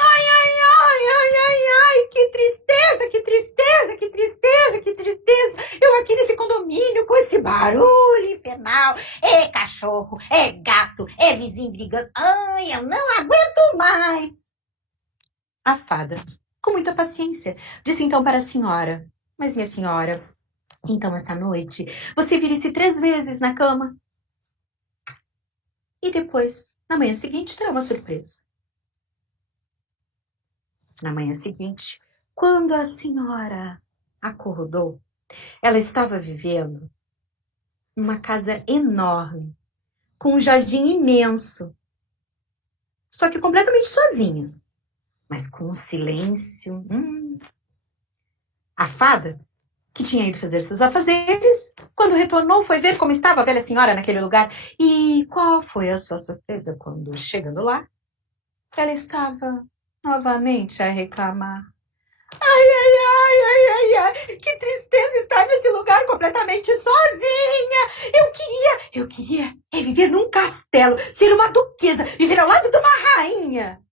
Ai, ai, ai, ai, ai, ai, que tristeza, que tristeza, que tristeza, que tristeza. Eu aqui nesse condomínio com esse barulho infernal. É cachorro, é gato, é vizinho brigando. Ai, eu não aguento mais. A fada, com muita paciência, disse então para a senhora: mas minha senhora, então essa noite você vire-se 3 vezes na cama. E depois, na manhã seguinte, terá uma surpresa. Na manhã seguinte, quando a senhora acordou, ela estava vivendo numa casa enorme, com um jardim imenso, só que completamente sozinha, mas com um silêncio. A fada, que tinha ido fazer seus afazeres, quando retornou, foi ver como estava a velha senhora naquele lugar. E qual foi a sua surpresa quando, chegando lá, ela estava novamente a reclamar. Ai, ai, ai, ai, ai, ai, que tristeza estar nesse lugar completamente sozinha. Eu queria viver num castelo, ser uma duquesa, viver ao lado de uma rainha.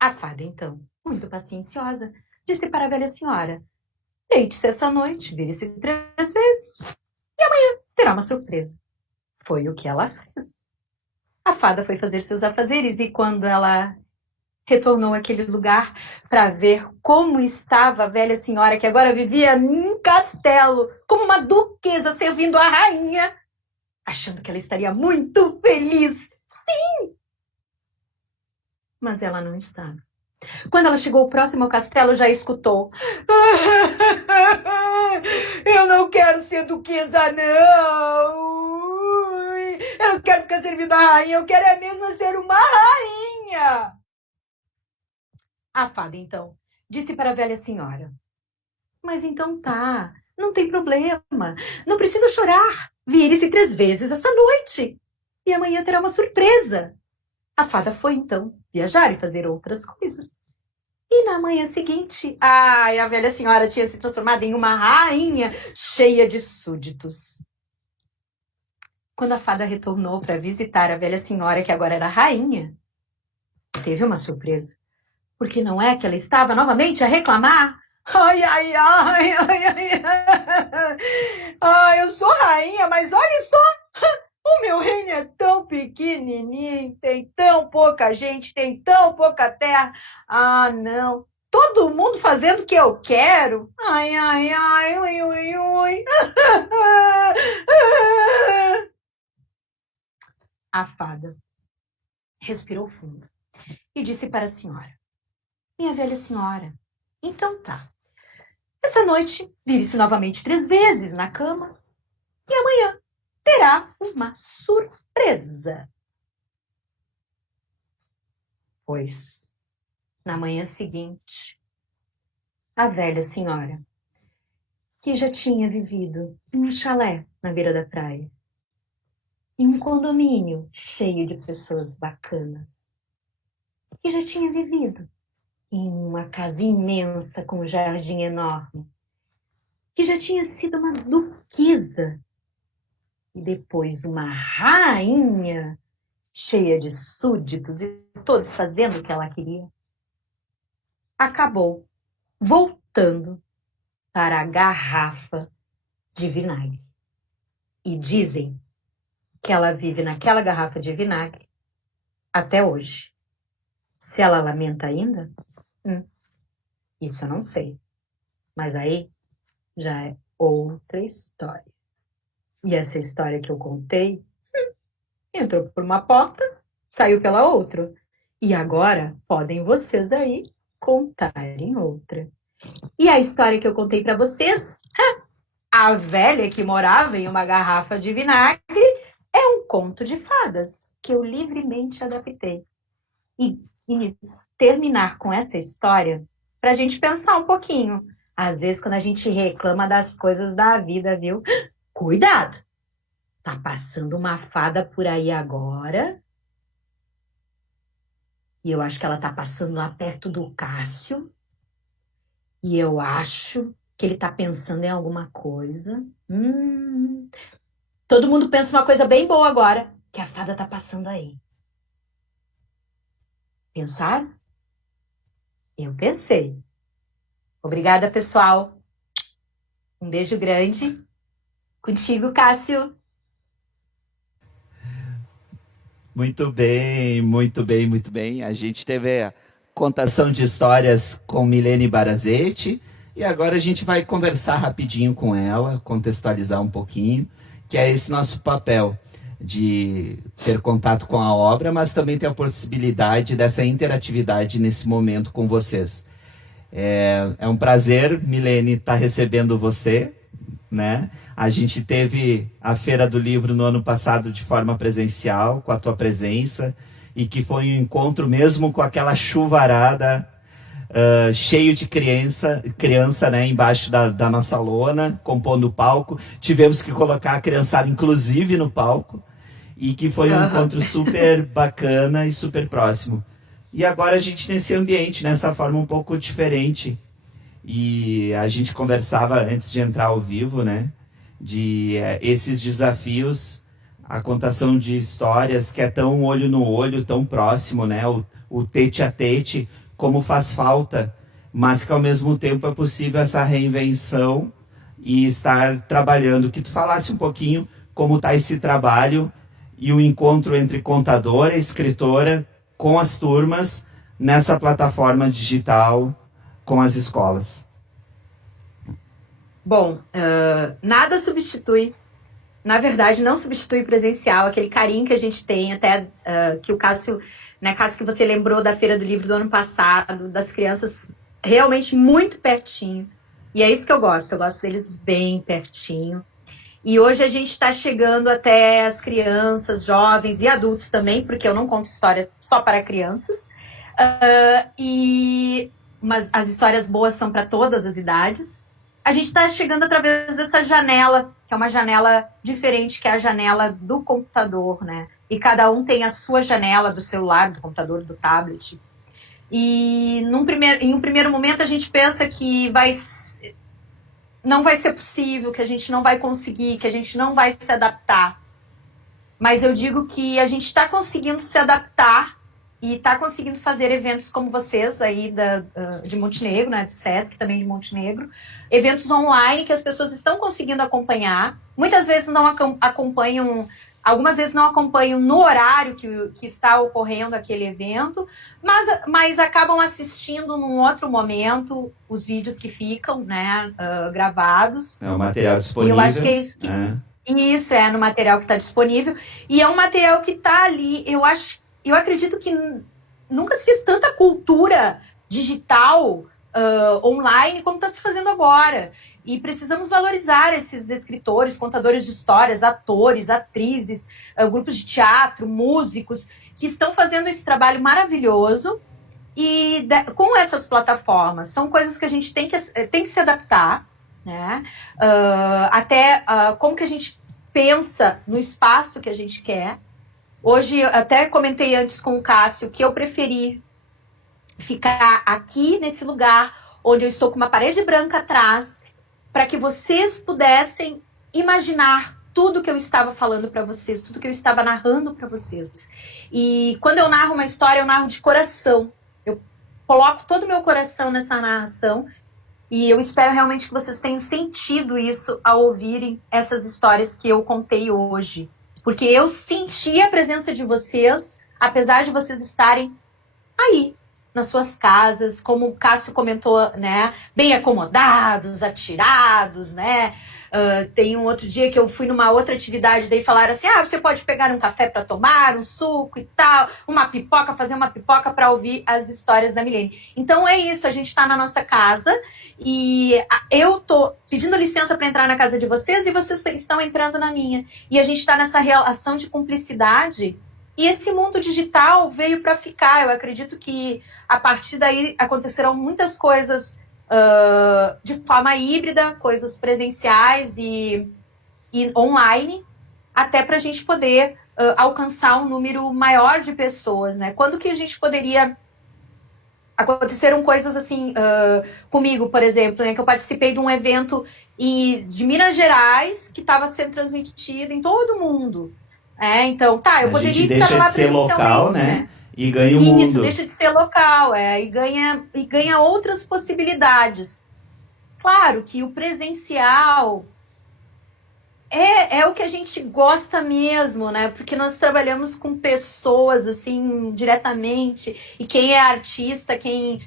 A fada, então, muito pacienciosa, disse para a velha senhora: deite-se essa noite, vire-se 3 vezes, e amanhã terá uma surpresa. Foi o que ela fez. A fada foi fazer seus afazeres e quando ela retornou àquele lugar para ver como estava a velha senhora, que agora vivia num castelo, como uma duquesa servindo a rainha, achando que ela estaria muito feliz. Sim! Mas ela não estava. Quando ela chegou próximo ao castelo, já escutou: eu não quero ser duquesa, não! Eu não quero ficar servindo a rainha, eu quero mesmo ser uma rainha! A fada, então, disse para a velha senhora: mas então tá, não tem problema, não precisa chorar. Vire-se 3 vezes essa noite e amanhã terá uma surpresa. A fada foi, então, viajar e fazer outras coisas. E na manhã seguinte, a velha senhora tinha se transformado em uma rainha cheia de súditos. Quando a fada retornou para visitar a velha senhora, que agora era rainha, teve uma surpresa. Porque não é que ela estava novamente a reclamar? Ai, ai, ai, ai, ai, ai. Ai, eu sou rainha, mas olha só, o meu reino é tão pequenininho, tem tão pouca gente, tem tão pouca terra. Ah, não. Todo mundo fazendo o que eu quero. Ai, ai, ai, ui, ui, ui. A fada respirou fundo e disse para a senhora: minha velha senhora, então tá. Essa noite, vire-se novamente 3 vezes na cama e amanhã terá uma surpresa. Pois, na manhã seguinte, a velha senhora, que já tinha vivido em um chalé na beira da praia, em um condomínio cheio de pessoas bacanas, que já tinha vivido em uma casa imensa com um jardim enorme, que já tinha sido uma duquesa e depois uma rainha cheia de súditos e todos fazendo o que ela queria, acabou voltando para a garrafa de vinagre. E dizem que ela vive naquela garrafa de vinagre até hoje. Se ela lamenta ainda, isso eu não sei. Mas aí já é outra história. E essa história que eu contei entrou por uma porta, saiu pela outra. E agora podem vocês aí contarem outra. E a história que eu contei para vocês, a velha que morava em uma garrafa de vinagre, é um conto de fadas que eu livremente adaptei. E quis terminar com essa história para a gente pensar um pouquinho. Às vezes, quando a gente reclama das coisas da vida, viu? Cuidado! Tá passando uma fada por aí agora. E eu acho que ela tá passando lá perto do Cássio. E eu acho que ele tá pensando em alguma coisa. Todo mundo pensa uma coisa bem boa agora, que a fada tá passando aí. Pensaram? Eu pensei. Obrigada, pessoal. Um beijo grande. Contigo, Cássio. Muito bem, muito bem, muito bem. A gente teve a contação de histórias com Milene Barazetti e agora a gente vai conversar rapidinho com ela, contextualizar um pouquinho, que é esse nosso papel de ter contato com a obra, mas também ter a possibilidade dessa interatividade nesse momento com vocês. É um prazer, Milene, estar recebendo você, né? A gente teve a Feira do Livro no ano passado de forma presencial, com a tua presença, e que foi um encontro mesmo com aquela chuvarada, cheio de criança, né, embaixo da nossa lona, compondo o palco. Tivemos que colocar a criançada, inclusive, no palco, e que foi um encontro super bacana e super próximo. E agora a gente nesse ambiente, nessa forma um pouco diferente. E a gente conversava antes de entrar ao vivo, né? De esses desafios, a contação de histórias que é tão olho no olho, tão próximo, né? O tete a tete, como faz falta, mas que ao mesmo tempo é possível essa reinvenção e estar trabalhando. Que tu falasse um pouquinho como está esse trabalho e o encontro entre contadora e escritora com as turmas nessa plataforma digital com as escolas. Bom, nada substitui, na verdade, não substitui presencial, aquele carinho que a gente tem, até que o Cássio, né, Cássio, que você lembrou da Feira do Livro do ano passado, das crianças realmente muito pertinho. E é isso que eu gosto deles bem pertinho. E hoje a gente está chegando até as crianças, jovens e adultos também, porque eu não conto história só para crianças. Mas as histórias boas são para todas as idades. A gente está chegando através dessa janela, que é uma janela diferente, que é a janela do computador, né? E cada um tem a sua janela do celular, do computador, do tablet. E em um primeiro momento a gente pensa que não vai ser possível, que a gente não vai conseguir, que a gente não vai se adaptar. mas eu digo que a gente está conseguindo se adaptar e está conseguindo fazer eventos como vocês aí de Montenegro, né, do Sesc também de Montenegro, eventos online que as pessoas estão conseguindo acompanhar. Muitas vezes não acompanham, algumas vezes não acompanham no horário que está ocorrendo aquele evento, mas acabam assistindo num outro momento os vídeos que ficam, né, gravados. É um material disponível. E eu acho que é isso que... Isso é no material que está disponível. E é um material que está ali. Eu acredito que nunca se fez tanta cultura digital online como está se fazendo agora. E precisamos valorizar esses escritores, contadores de histórias, atores, atrizes, grupos de teatro, músicos, que estão fazendo esse trabalho maravilhoso. E com essas plataformas, são coisas que a gente tem que se adaptar, né? Até como que a gente pensa no espaço que a gente quer. Hoje, até comentei antes com o Cássio que eu preferi ficar aqui nesse lugar onde eu estou com uma parede branca atrás, para que vocês pudessem imaginar tudo que eu estava falando para vocês, tudo que eu estava narrando para vocês. E quando eu narro uma história, eu narro de coração. Eu coloco todo o meu coração nessa narração. E eu espero realmente que vocês tenham sentido isso ao ouvirem essas histórias que eu contei hoje. Porque eu senti a presença de vocês, apesar de vocês estarem aí, nas suas casas, como o Cássio comentou, né? Bem acomodados, atirados, né? Tem um outro dia que eu fui numa outra atividade, daí falaram assim, você pode pegar um café para tomar, um suco e tal, uma pipoca, fazer uma pipoca para ouvir as histórias da Milene. Então é isso, a gente está na nossa casa e eu tô pedindo licença para entrar na casa de vocês e vocês estão entrando na minha. E a gente está nessa relação de cumplicidade. E esse mundo digital veio para ficar. Eu acredito que a partir daí acontecerão muitas coisas de forma híbrida, coisas presenciais e online, até para a gente poder alcançar um número maior de pessoas, né? Quando que a gente poderia... Aconteceram coisas assim comigo, por exemplo, né, que eu participei de um evento de Minas Gerais que estava sendo transmitido em todo mundo. Então, eu poderia estar lá presencialmente, local, né? E ganha o mundo. Isso, deixa de ser local, e ganha outras possibilidades. Claro que o presencial é o que a gente gosta mesmo, né? Porque nós trabalhamos com pessoas, assim, diretamente. E quem é artista, quem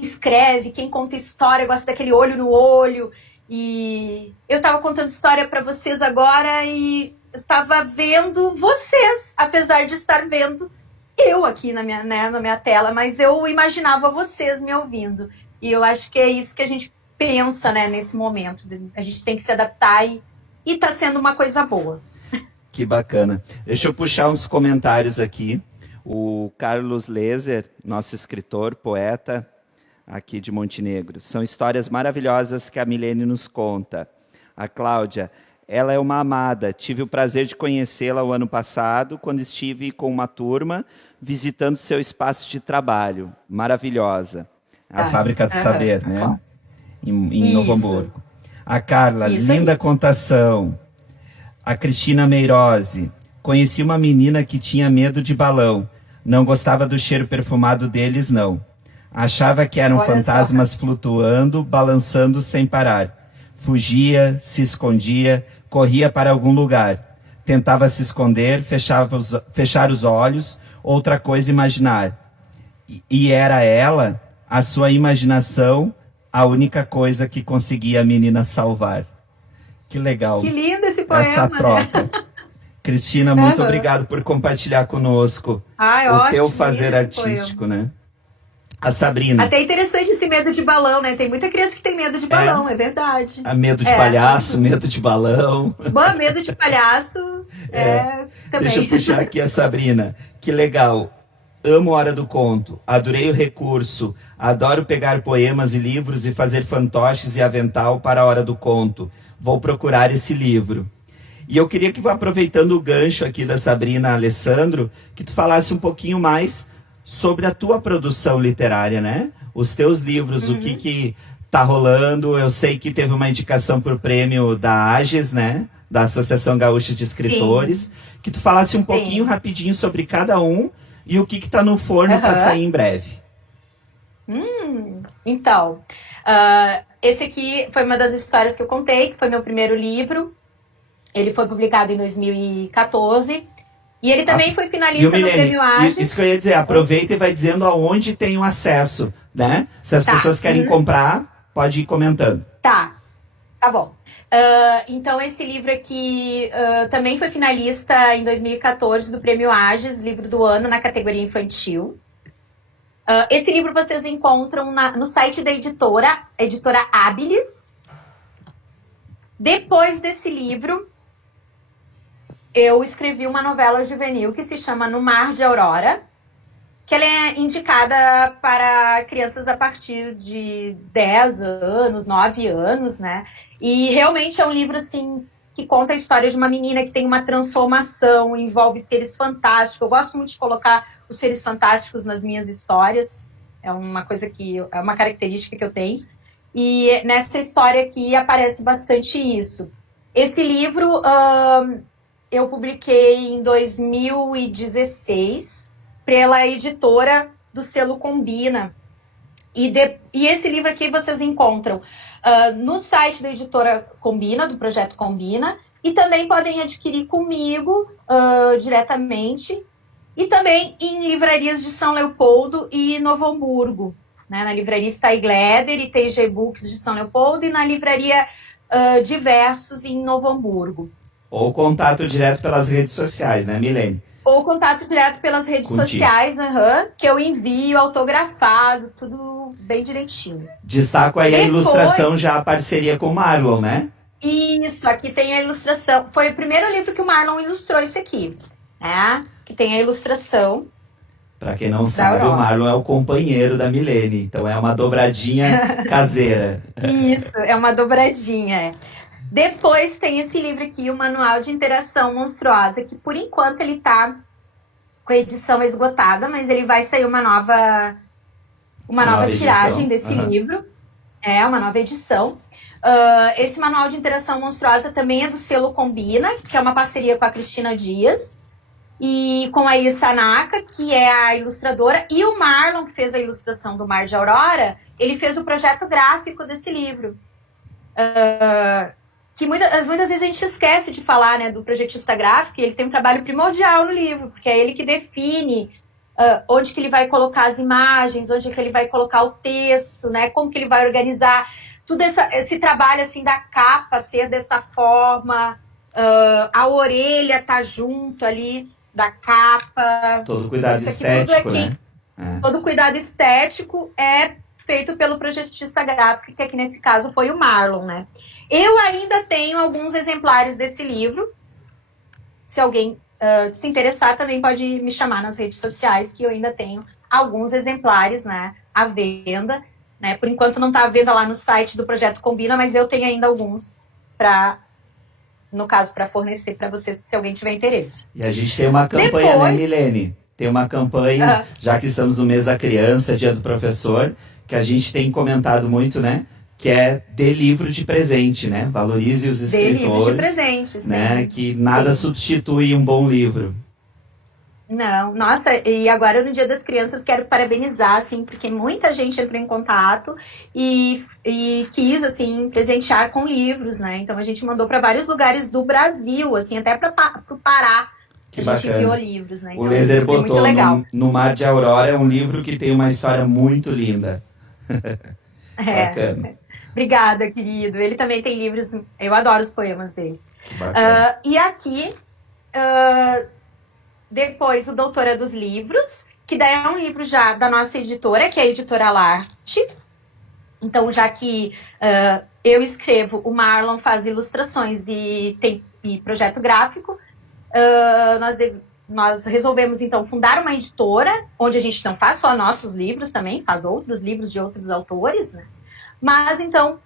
escreve, quem conta história, gosta daquele olho no olho. E eu estava contando história para vocês agora e estava vendo vocês, apesar de estar vendo eu aqui na minha tela, mas eu imaginava vocês me ouvindo. E eu acho que é isso que a gente pensa, né, nesse momento. A gente tem que se adaptar e está sendo uma coisa boa. Que bacana. Deixa eu puxar uns comentários aqui. O Carlos Lezer, nosso escritor, poeta, aqui de Montenegro. São histórias maravilhosas que a Milene nos conta. A Cláudia, ela é uma amada. Tive o prazer de conhecê-la o ano passado, quando estive com uma turma visitando seu espaço de trabalho. Maravilhosa. A Fábrica do Saber, né? Em Novo Hamburgo. A Carla, isso linda aí. contação. A Cristina Meirose, conheci uma menina que tinha medo de balão. Não gostava do cheiro perfumado deles, não. Achava que eram fantasmas flutuando, balançando sem parar. Fugia, se escondia, corria para algum lugar. Tentava se esconder, fechar os olhos, outra coisa imaginar. E era ela, a sua imaginação, a única coisa que conseguia a menina salvar. Que legal. Que lindo esse poema, essa troca. Né? Cristina, muito obrigado por compartilhar conosco o teu fazer artístico, poema. Né? A Sabrina. Até interessante esse medo de balão, né? Tem muita criança que tem medo de balão, é verdade. A medo de palhaço, medo de balão. Bom, medo de palhaço, também. Deixa eu puxar aqui a Sabrina. Que legal. Amo Hora do Conto. Adorei o recurso. Adoro pegar poemas e livros e fazer fantoches e avental para a Hora do Conto. Vou procurar esse livro. E eu queria que, aproveitando o gancho aqui da Sabrina Alessandro, que tu falasse um pouquinho mais sobre a tua produção literária, né? Os teus livros, o que tá rolando. Eu sei que teve uma indicação por prêmio da AGES, né? da Associação Gaúcha de Escritores, que tu falasse um pouquinho rapidinho sobre cada um e o que está no forno para sair em breve. Então, esse aqui foi uma das histórias que eu contei, que foi meu primeiro livro. Ele foi publicado em 2014. E ele também foi finalista do Prêmio Ages. Isso que eu ia dizer, aproveita e vai dizendo aonde tem o acesso, né? Se as pessoas querem comprar, pode ir comentando. Tá bom. Então, esse livro aqui também foi finalista em 2014 do Prêmio Ages, livro do ano na categoria infantil. Esse livro vocês encontram no site da editora Habilis. Depois desse livro, eu escrevi uma novela juvenil que se chama No Mar de Aurora, que ela é indicada para crianças a partir de 10 anos, 9 anos, né? E realmente é um livro, assim, que conta a história de uma menina que tem uma transformação, envolve seres fantásticos. Eu gosto muito de colocar os seres fantásticos nas minhas histórias. É uma coisa é uma característica que eu tenho. E nessa história aqui aparece bastante isso. Esse livro eu publiquei em 2016 pela editora do selo Combina. E esse livro aqui vocês encontram no site da editora Combina, do Projeto Combina, e também podem adquirir comigo diretamente, e também em livrarias de São Leopoldo e Novo Hamburgo, né? Na livraria Steigleder e TG Books de São Leopoldo, e na livraria Diversos em Novo Hamburgo. Ou contato direto pelas redes sociais, né, Milene? Ou contato direto pelas redes sociais, que eu envio autografado, tudo bem direitinho. Destaco aí a ilustração, já a parceria com o Marlon, né? Isso, aqui tem a ilustração. Foi o primeiro livro que o Marlon ilustrou, esse aqui, né? Que tem a ilustração. Para quem não sabe, o Marlon é o companheiro da Milene, então é uma dobradinha caseira. Isso, é uma dobradinha, Depois tem esse livro aqui, o Manual de Interação Monstruosa, que por enquanto ele tá com a edição esgotada, mas ele vai sair uma nova tiragem desse livro. Uma nova edição. Esse Manual de Interação Monstruosa também é do selo Combina, que é uma parceria com a Cristina Dias e com a Iris Tanaka, que é a ilustradora, e o Marlon, que fez a ilustração do Mar de Aurora, ele fez o projeto gráfico desse livro. Que muitas vezes a gente esquece de falar, né, do projetista gráfico, e ele tem um trabalho primordial no livro, porque é ele que define onde que ele vai colocar as imagens, onde que ele vai colocar o texto, né, como que ele vai organizar todo esse trabalho assim da capa ser dessa forma, a orelha tá junto ali da capa. Todo cuidado estético, né? Todo cuidado estético é feito pelo projetista gráfico, que aqui nesse caso foi o Marlon, né? Eu ainda tenho alguns exemplares desse livro. Se alguém se interessar, também pode me chamar nas redes sociais, que eu ainda tenho alguns exemplares, né, à venda. Né? Por enquanto não está à venda lá no site do Projeto Combina, mas eu tenho ainda alguns no caso, para fornecer para vocês, se alguém tiver interesse. E a gente tem uma campanha, né, Milene? Tem uma campanha, já que estamos no mês da criança, dia do professor, que a gente tem comentado muito, né? Que é dê livro de presente, né? Valorize os escritores. Dê livro de presente, sim. Né? Que nada substitui um bom livro. Não, nossa, e agora no Dia das Crianças quero parabenizar, assim, porque muita gente entrou em contato e quis, assim, presentear com livros, né? Então a gente mandou para vários lugares do Brasil, assim, até para o Pará. Que a bacana. gente enviou livros, né? Então, o Lezer botou no Mar de Aurora, é um livro que tem uma história muito linda. Bacana. Obrigada, querido. Ele também tem livros, eu adoro os poemas dele. E aqui, depois, o Doutora dos Livros, que daí é um livro já da nossa editora, que é a Editora Larte. Então, já que eu escrevo, o Marlon faz ilustrações e tem projeto gráfico, nós resolvemos, então, fundar uma editora, onde a gente não faz só nossos livros também, faz outros livros de outros autores, né? Mas, então,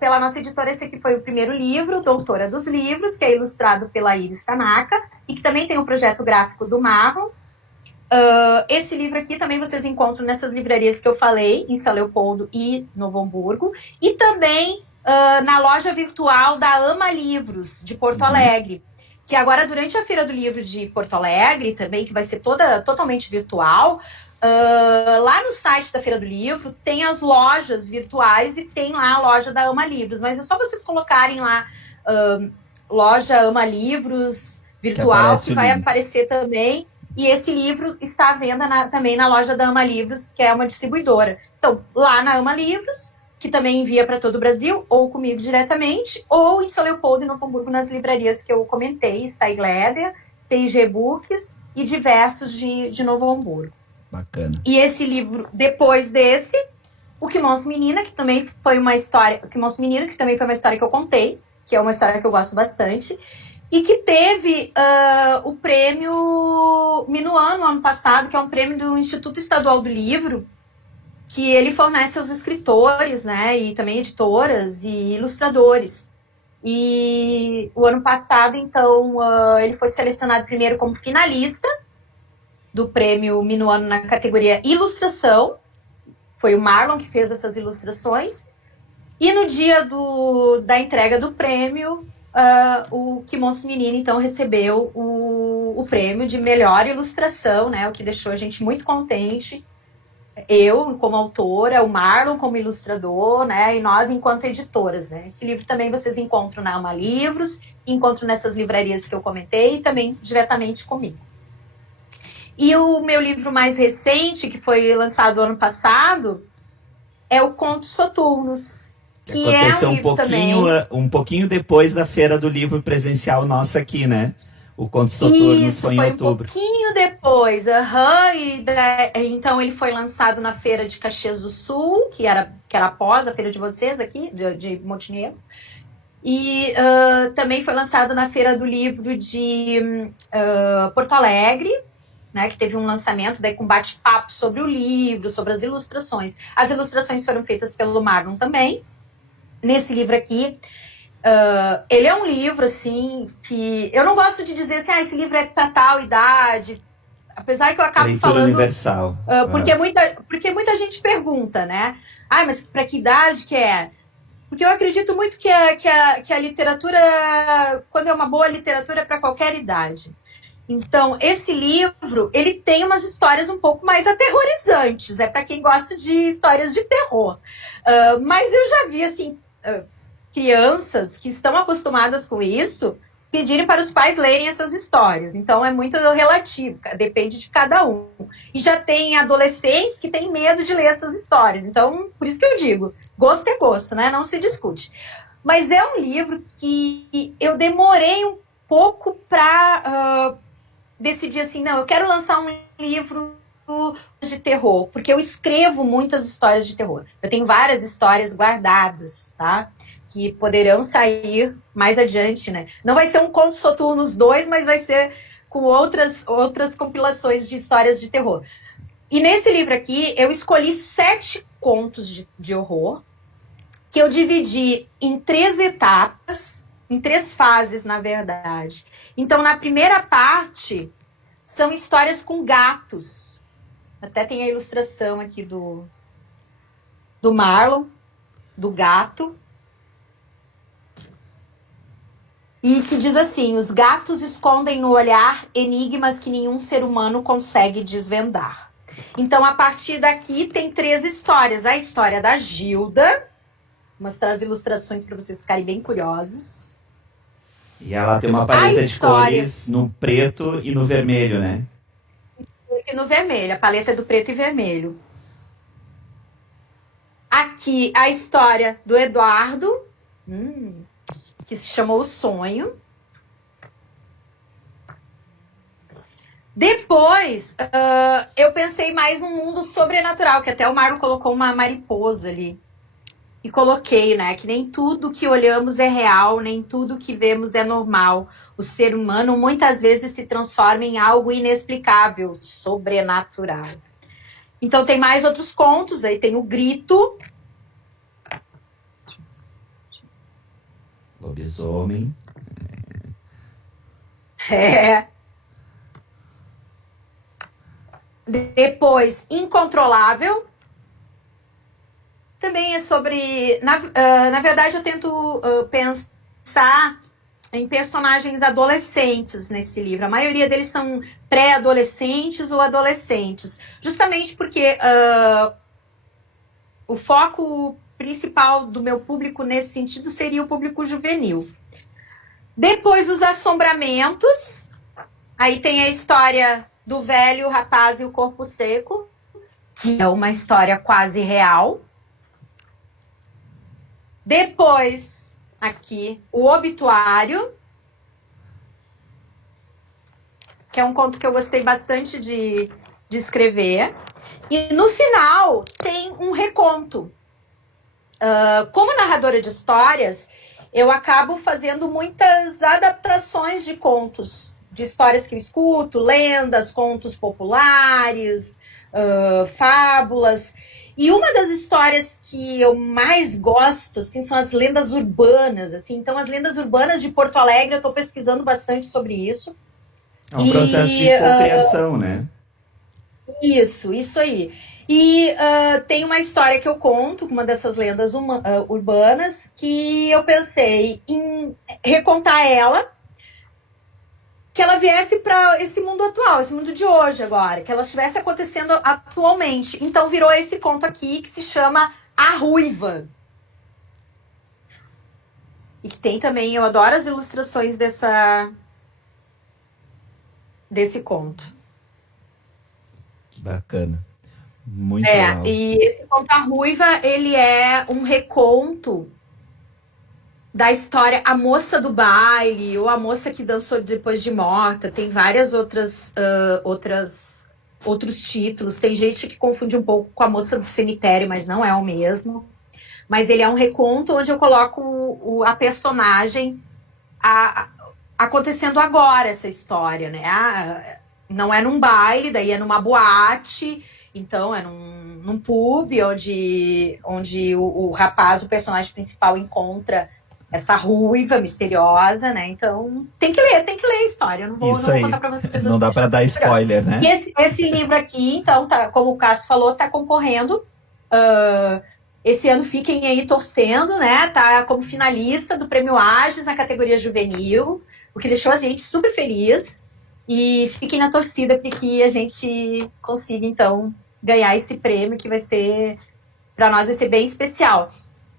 pela nossa editora, esse aqui foi o primeiro livro, Doutora dos Livros, que é ilustrado pela Iris Tanaka, e que também tem o projeto gráfico do Marlon. Esse livro aqui também vocês encontram nessas livrarias que eu falei, em São Leopoldo e Novo Hamburgo. E também na loja virtual da Ama Livros, de Porto Alegre. Que agora, durante a Feira do Livro de Porto Alegre, também, que vai ser totalmente virtual, lá no site da Feira do Livro tem as lojas virtuais e tem lá a loja da Ama Livros. Mas é só vocês colocarem lá loja Ama Livros virtual, que vai aparecer também. E esse livro está à venda também na loja da Ama Livros, que é uma distribuidora. Então, lá na Ama Livros, que também envia para todo o Brasil, ou comigo diretamente, ou em São Leopoldo e Novo Hamburgo, nas livrarias que eu comentei, Steigleder, TIG Books e diversos de Novo Hamburgo. Bacana. E esse livro, depois desse, o Que Monstro Menina, que também foi uma história, o Que Monstro Menina, que também foi uma história que eu contei, que é uma história que eu gosto bastante, e que teve o prêmio Minuano, ano passado, que é um prêmio do Instituto Estadual do Livro, que ele fornece aos escritores, né, e também editoras e ilustradores. E o ano passado, então, ele foi selecionado primeiro como finalista do prêmio Minuano na categoria Ilustração. Foi o Marlon que fez essas ilustrações. E no dia da entrega do prêmio, o Que Monstro Menino, então, recebeu o prêmio de melhor ilustração, né, o que deixou a gente muito contente. Eu, como autora, o Marlon como ilustrador, né, e nós enquanto editoras, né. Esse livro também vocês encontram na Ama Livros, encontram nessas livrarias que eu comentei e também diretamente comigo. E o meu livro mais recente, que foi lançado ano passado, é o Contos Soturnos, que aconteceu é um livro também... um pouquinho depois da Feira do Livro presencial nossa aqui, né? O Contos Soturnos foi em outubro. Um pouquinho depois, então ele foi lançado na Feira de Caxias do Sul, que era após a feira de vocês aqui, de Montenegro. E também foi lançado na Feira do Livro de Porto Alegre, né, que teve um lançamento daí com bate-papo sobre o livro, sobre as ilustrações. As ilustrações foram feitas pelo Marlon também. Nesse livro aqui, ele é um livro, assim, que... Eu não gosto de dizer assim, esse livro é para tal idade, apesar que eu acabo leitura falando... universal. Porque muita gente pergunta, né? Mas para que idade que é? Porque eu acredito muito que a literatura, quando é uma boa literatura, é para qualquer idade. Então, esse livro, ele tem umas histórias um pouco mais aterrorizantes. É para quem gosta de histórias de terror. Mas eu já vi, assim, crianças que estão acostumadas com isso pedirem para os pais lerem essas histórias. Então, é muito relativo, depende de cada um. E já tem adolescentes que têm medo de ler essas histórias. Então, por isso que eu digo, gosto é gosto, né? Não se discute. Mas é um livro que eu demorei um pouco para... decidi assim, não, eu quero lançar um livro de terror, porque eu escrevo muitas histórias de terror. Eu tenho várias histórias guardadas, tá? Que poderão sair mais adiante, né? Não vai ser um Contos Soturnos 2, mas vai ser com outras compilações de histórias de terror. E nesse livro aqui, eu escolhi 7 contos de horror, que eu dividi em 3 etapas, em 3 fases, na verdade. Então, na primeira parte, são histórias com gatos. Até tem a ilustração aqui do Marlon, do gato. E que diz assim, os gatos escondem no olhar enigmas que nenhum ser humano consegue desvendar. Então, a partir daqui, tem 3 histórias. A história da Gilda, vou mostrar as ilustrações para vocês ficarem bem curiosos. E ela tem uma paleta de cores no preto e no vermelho, né? E no vermelho, a paleta é do preto e vermelho. Aqui, a história do Eduardo, que se chamou O Sonho. Depois, eu pensei mais num mundo sobrenatural, que até o Marlon colocou uma mariposa ali. E coloquei, né, que nem tudo que olhamos é real, nem tudo que vemos é normal. O ser humano muitas vezes se transforma em algo inexplicável, sobrenatural. Então tem mais outros contos, aí tem o Grito. Lobisomem. Depois, Incontrolável. também é sobre... Na verdade, eu tento pensar em personagens adolescentes nesse livro. A maioria deles são pré-adolescentes ou adolescentes. Justamente porque o foco principal do meu público nesse sentido seria o público juvenil. Depois, os assombramentos. Aí tem a história do velho, o rapaz e o corpo seco, que é uma história quase real. Depois, aqui, o obituário, que é um conto que eu gostei bastante de escrever. E no final tem um reconto. Como narradora de histórias, eu acabo fazendo muitas adaptações de contos, de histórias que eu escuto, lendas, contos populares, fábulas. E uma das histórias que eu mais gosto, assim, são as lendas urbanas, assim. Então, as lendas urbanas de Porto Alegre, eu estou pesquisando bastante sobre isso. É um processo de cocriação, né? Isso aí. E tem uma história que eu conto, uma dessas lendas urbanas, que eu pensei em recontar ela, que ela viesse para esse mundo atual, esse mundo de hoje agora, que ela estivesse acontecendo atualmente. Então virou esse conto aqui que se chama A Ruiva. E que tem também, eu adoro as ilustrações desse conto. Bacana. Muito legal. E esse conto A Ruiva, ele é um reconto da história A Moça do Baile, ou A Moça que Dançou Depois de Morta. Tem várias outros títulos. Tem gente que confunde um pouco com A Moça do Cemitério, mas não é o mesmo. Mas ele é um reconto onde eu coloco a personagem acontecendo agora, essa história, né? Não é num baile, daí é numa boate, então é num pub, onde o rapaz, o personagem principal, encontra essa ruiva misteriosa, né? Então, tem que ler a história. Eu não vou contar pra vocês. Não dá para dar spoiler, né? E esse livro aqui, então, tá, como o Cássio falou, tá concorrendo. Esse ano fiquem aí torcendo, né? Tá como finalista do Prêmio Ages na categoria juvenil, o que deixou a gente super feliz. E fiquem na torcida para que a gente consiga, então, ganhar esse prêmio, que vai ser, para nós, vai ser bem especial.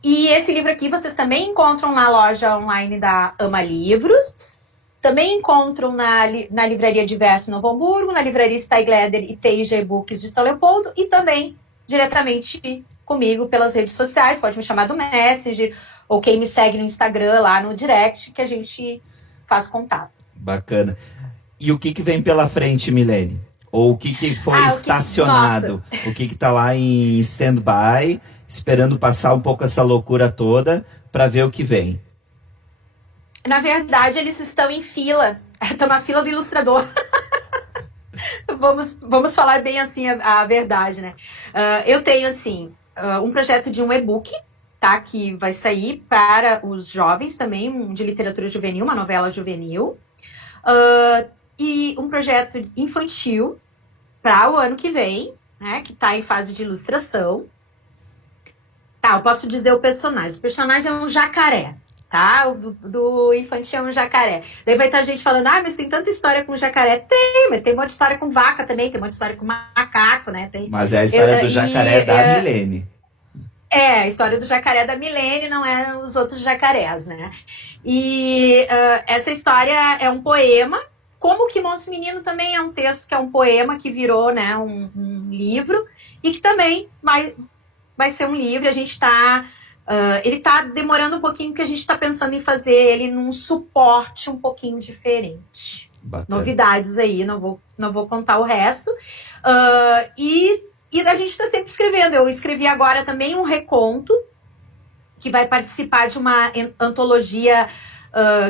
E esse livro aqui vocês também encontram na loja online da Ama Livros, também encontram na Livraria Diverso Novo Hamburgo, na Livraria Steigleder e TIG Books de São Leopoldo, e também diretamente comigo pelas redes sociais, pode me chamar do Messenger, ou quem me segue no Instagram, lá no direct, que a gente faz contato. Bacana. E o que vem pela frente, Milene? Ou o que foi estacionado? O que está lá em stand-by, esperando passar um pouco essa loucura toda para ver o que vem? Na verdade, eles estão em fila. Estão na fila do ilustrador. Vamos falar bem assim a verdade, né? Eu tenho, assim, um projeto de um e-book, tá? Que vai sair para os jovens também, de literatura juvenil, uma novela juvenil. E um projeto infantil para o ano que vem, né? Que está em fase de ilustração. Tá, eu posso dizer o personagem. O personagem é um jacaré, tá? Do infantil é um jacaré. Daí vai estar gente falando, mas tem tanta história com jacaré. Tem, mas tem um monte de história com vaca também, tem um monte de história com macaco, né? Mas é a história do jacaré da Milene. A história do jacaré da Milene, não é os outros jacarés, né? E essa história é um poema. Como que Monstro Menino também é um texto que é um poema que virou, né, um livro, e que também vai ser um livro. A gente está... ele está demorando um pouquinho, porque a gente está pensando em fazer ele num suporte um pouquinho diferente. Bacana. Novidades aí, não vou contar o resto. E a gente está sempre escrevendo. Eu escrevi agora também um reconto, que vai participar de uma antologia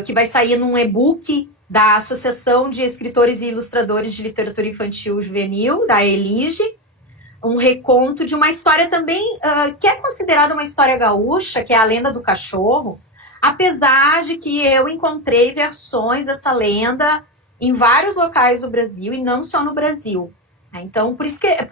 que vai sair num e-book da Associação de Escritores e Ilustradores de Literatura Infantil Juvenil, da Elige. Um reconto de uma história também que é considerada uma história gaúcha, que é a Lenda do Cachorro, apesar de que eu encontrei versões dessa lenda em vários locais do Brasil, e não só no Brasil. Então, por isso que é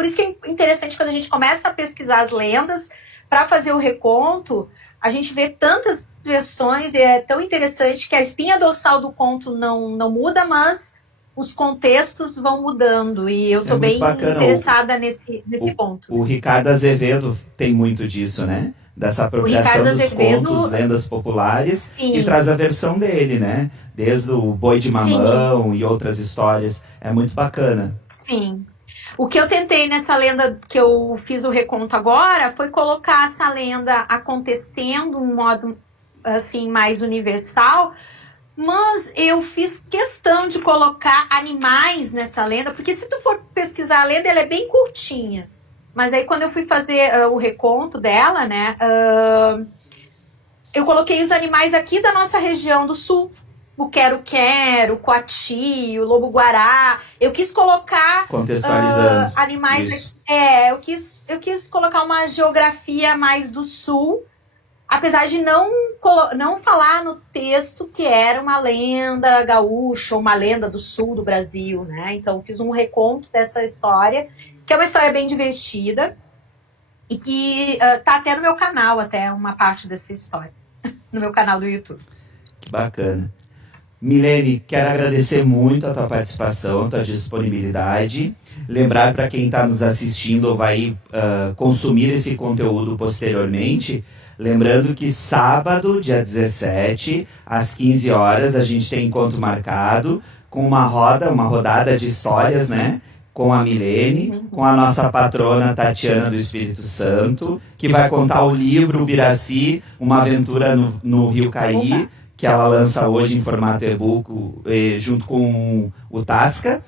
interessante quando a gente começa a pesquisar as lendas, para fazer o reconto, a gente vê tantas versões, e é tão interessante que a espinha dorsal do conto não muda, mas os contextos vão mudando, e eu estou bem interessada nesse ponto. O Ricardo Azevedo tem muito disso, né? Dessa apropriação dos contos, lendas populares, sim, e traz a versão dele, né? Desde o Boi de Mamão, sim, e outras histórias. É muito bacana. Sim. O que eu tentei nessa lenda que eu fiz o reconto agora foi colocar essa lenda acontecendo de um modo assim mais universal, mas eu fiz questão de colocar animais nessa lenda, porque se tu for pesquisar a lenda, ela é bem curtinha. Mas aí quando eu fui fazer o reconto dela, né, eu coloquei os animais aqui da nossa região do sul. O quero-quero, o coati, o lobo-guará. Eu quis colocar animais aqui. Eu quis colocar uma geografia mais do sul, apesar de não falar no texto que era uma lenda gaúcha, uma lenda do sul do Brasil, né? Então, eu fiz um reconto dessa história, que é uma história bem divertida e que tá até no meu canal, até uma parte dessa história, no meu canal do YouTube. Bacana. Milene, quero agradecer muito a tua participação, a tua disponibilidade. Lembrar para quem está nos assistindo ou vai consumir esse conteúdo posteriormente, lembrando que sábado, dia 17, às 15 horas, a gente tem encontro marcado com uma rodada de histórias, né? Com a Milene, com a nossa patrona Tatiana do Espírito Santo, que vai contar o livro Biraci, uma aventura no Rio Caí, que ela lança hoje em formato e-book, junto com o Tasca,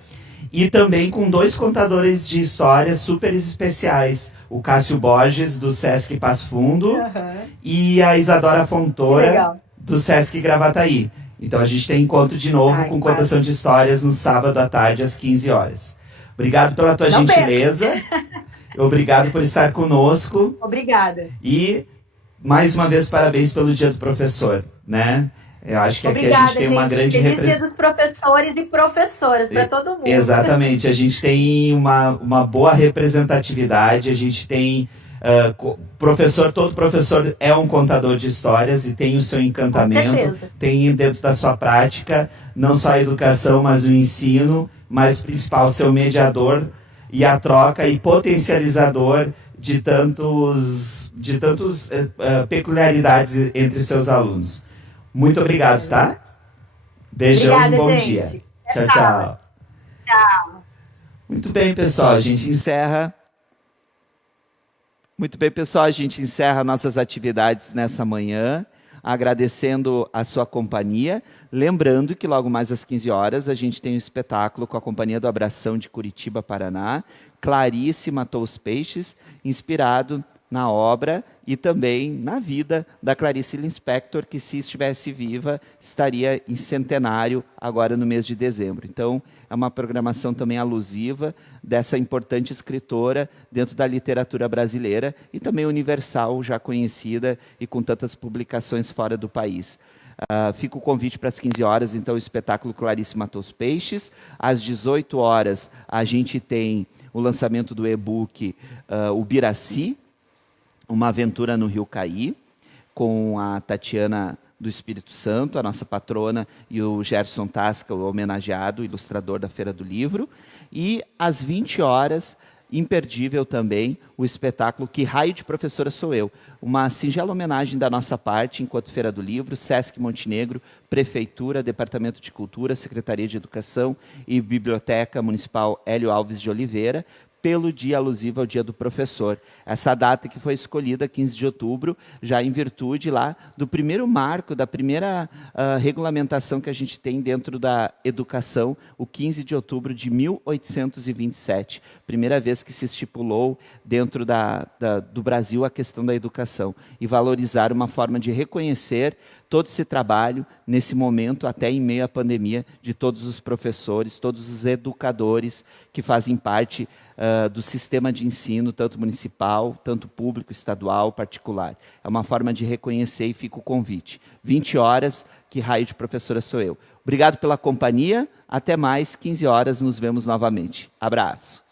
e também com 2 contadores de histórias super especiais, o Cássio Borges, do Sesc Passo Fundo, e a Isadora Fontoura, do Sesc Gravataí. Então a gente tem encontro de novo com contação de histórias no sábado à tarde, às 15 horas. Obrigado pela tua gentileza, obrigado por estar conosco. Obrigada. E, mais uma vez, parabéns pelo Dia do Professor, né? Eu acho que aqui a gente tem uma grande representação. Feliz Dia dos professores e professoras para todo mundo. Exatamente, a gente tem uma boa representatividade, a gente tem todo professor é um contador de histórias e tem o seu encantamento, tem dentro da sua prática, não só a educação, mas o ensino, mas principal, seu mediador e a troca e potencializador de tantos peculiaridades entre seus alunos. Muito obrigado, tá? Beijão. Obrigada, bom gente. Dia. Tchau, tchau. Tchau. Muito bem, pessoal, a gente encerra. Muito bem, pessoal, a gente encerra nossas atividades nessa manhã, agradecendo a sua companhia. Lembrando que logo mais às 15 horas a gente tem um espetáculo com a Companhia do Abração de Curitiba, Paraná, Clarice Matou os Peixes, inspirado na obra e também na vida da Clarice Lispector, que, se estivesse viva, estaria em centenário agora no mês de dezembro. Então, é uma programação também alusiva dessa importante escritora dentro da literatura brasileira e também universal, já conhecida e com tantas publicações fora do país. Fica o convite para as 15 horas, então, o espetáculo Clarice Matou os Peixes. Às 18 horas, a gente tem o lançamento do e-book O Biraci, uma aventura no Rio Caí, com a Tatiana do Espírito Santo, a nossa patrona, e o Gerson Tasca, o homenageado, ilustrador da Feira do Livro. E às 20 horas, imperdível também, o espetáculo Que Raio de Professora Sou Eu? Uma singela homenagem da nossa parte, enquanto Feira do Livro, Sesc Montenegro, Prefeitura, Departamento de Cultura, Secretaria de Educação e Biblioteca Municipal Hélio Alves de Oliveira, pelo dia alusivo ao Dia do Professor. Essa data que foi escolhida, 15 de outubro, já em virtude lá do primeiro marco, da primeira regulamentação que a gente tem dentro da educação, o 15 de outubro de 1827. Primeira vez que se estipulou dentro do Brasil a questão da educação e valorizar uma forma de reconhecer todo esse trabalho, nesse momento, até em meio à pandemia, de todos os professores, todos os educadores que fazem parte do sistema de ensino, tanto municipal, tanto público, estadual, particular. É uma forma de reconhecer e fica o convite. 20 horas, Que Raio de Professora Sou Eu? Obrigado pela companhia, até mais, 15 horas, nos vemos novamente. Abraço.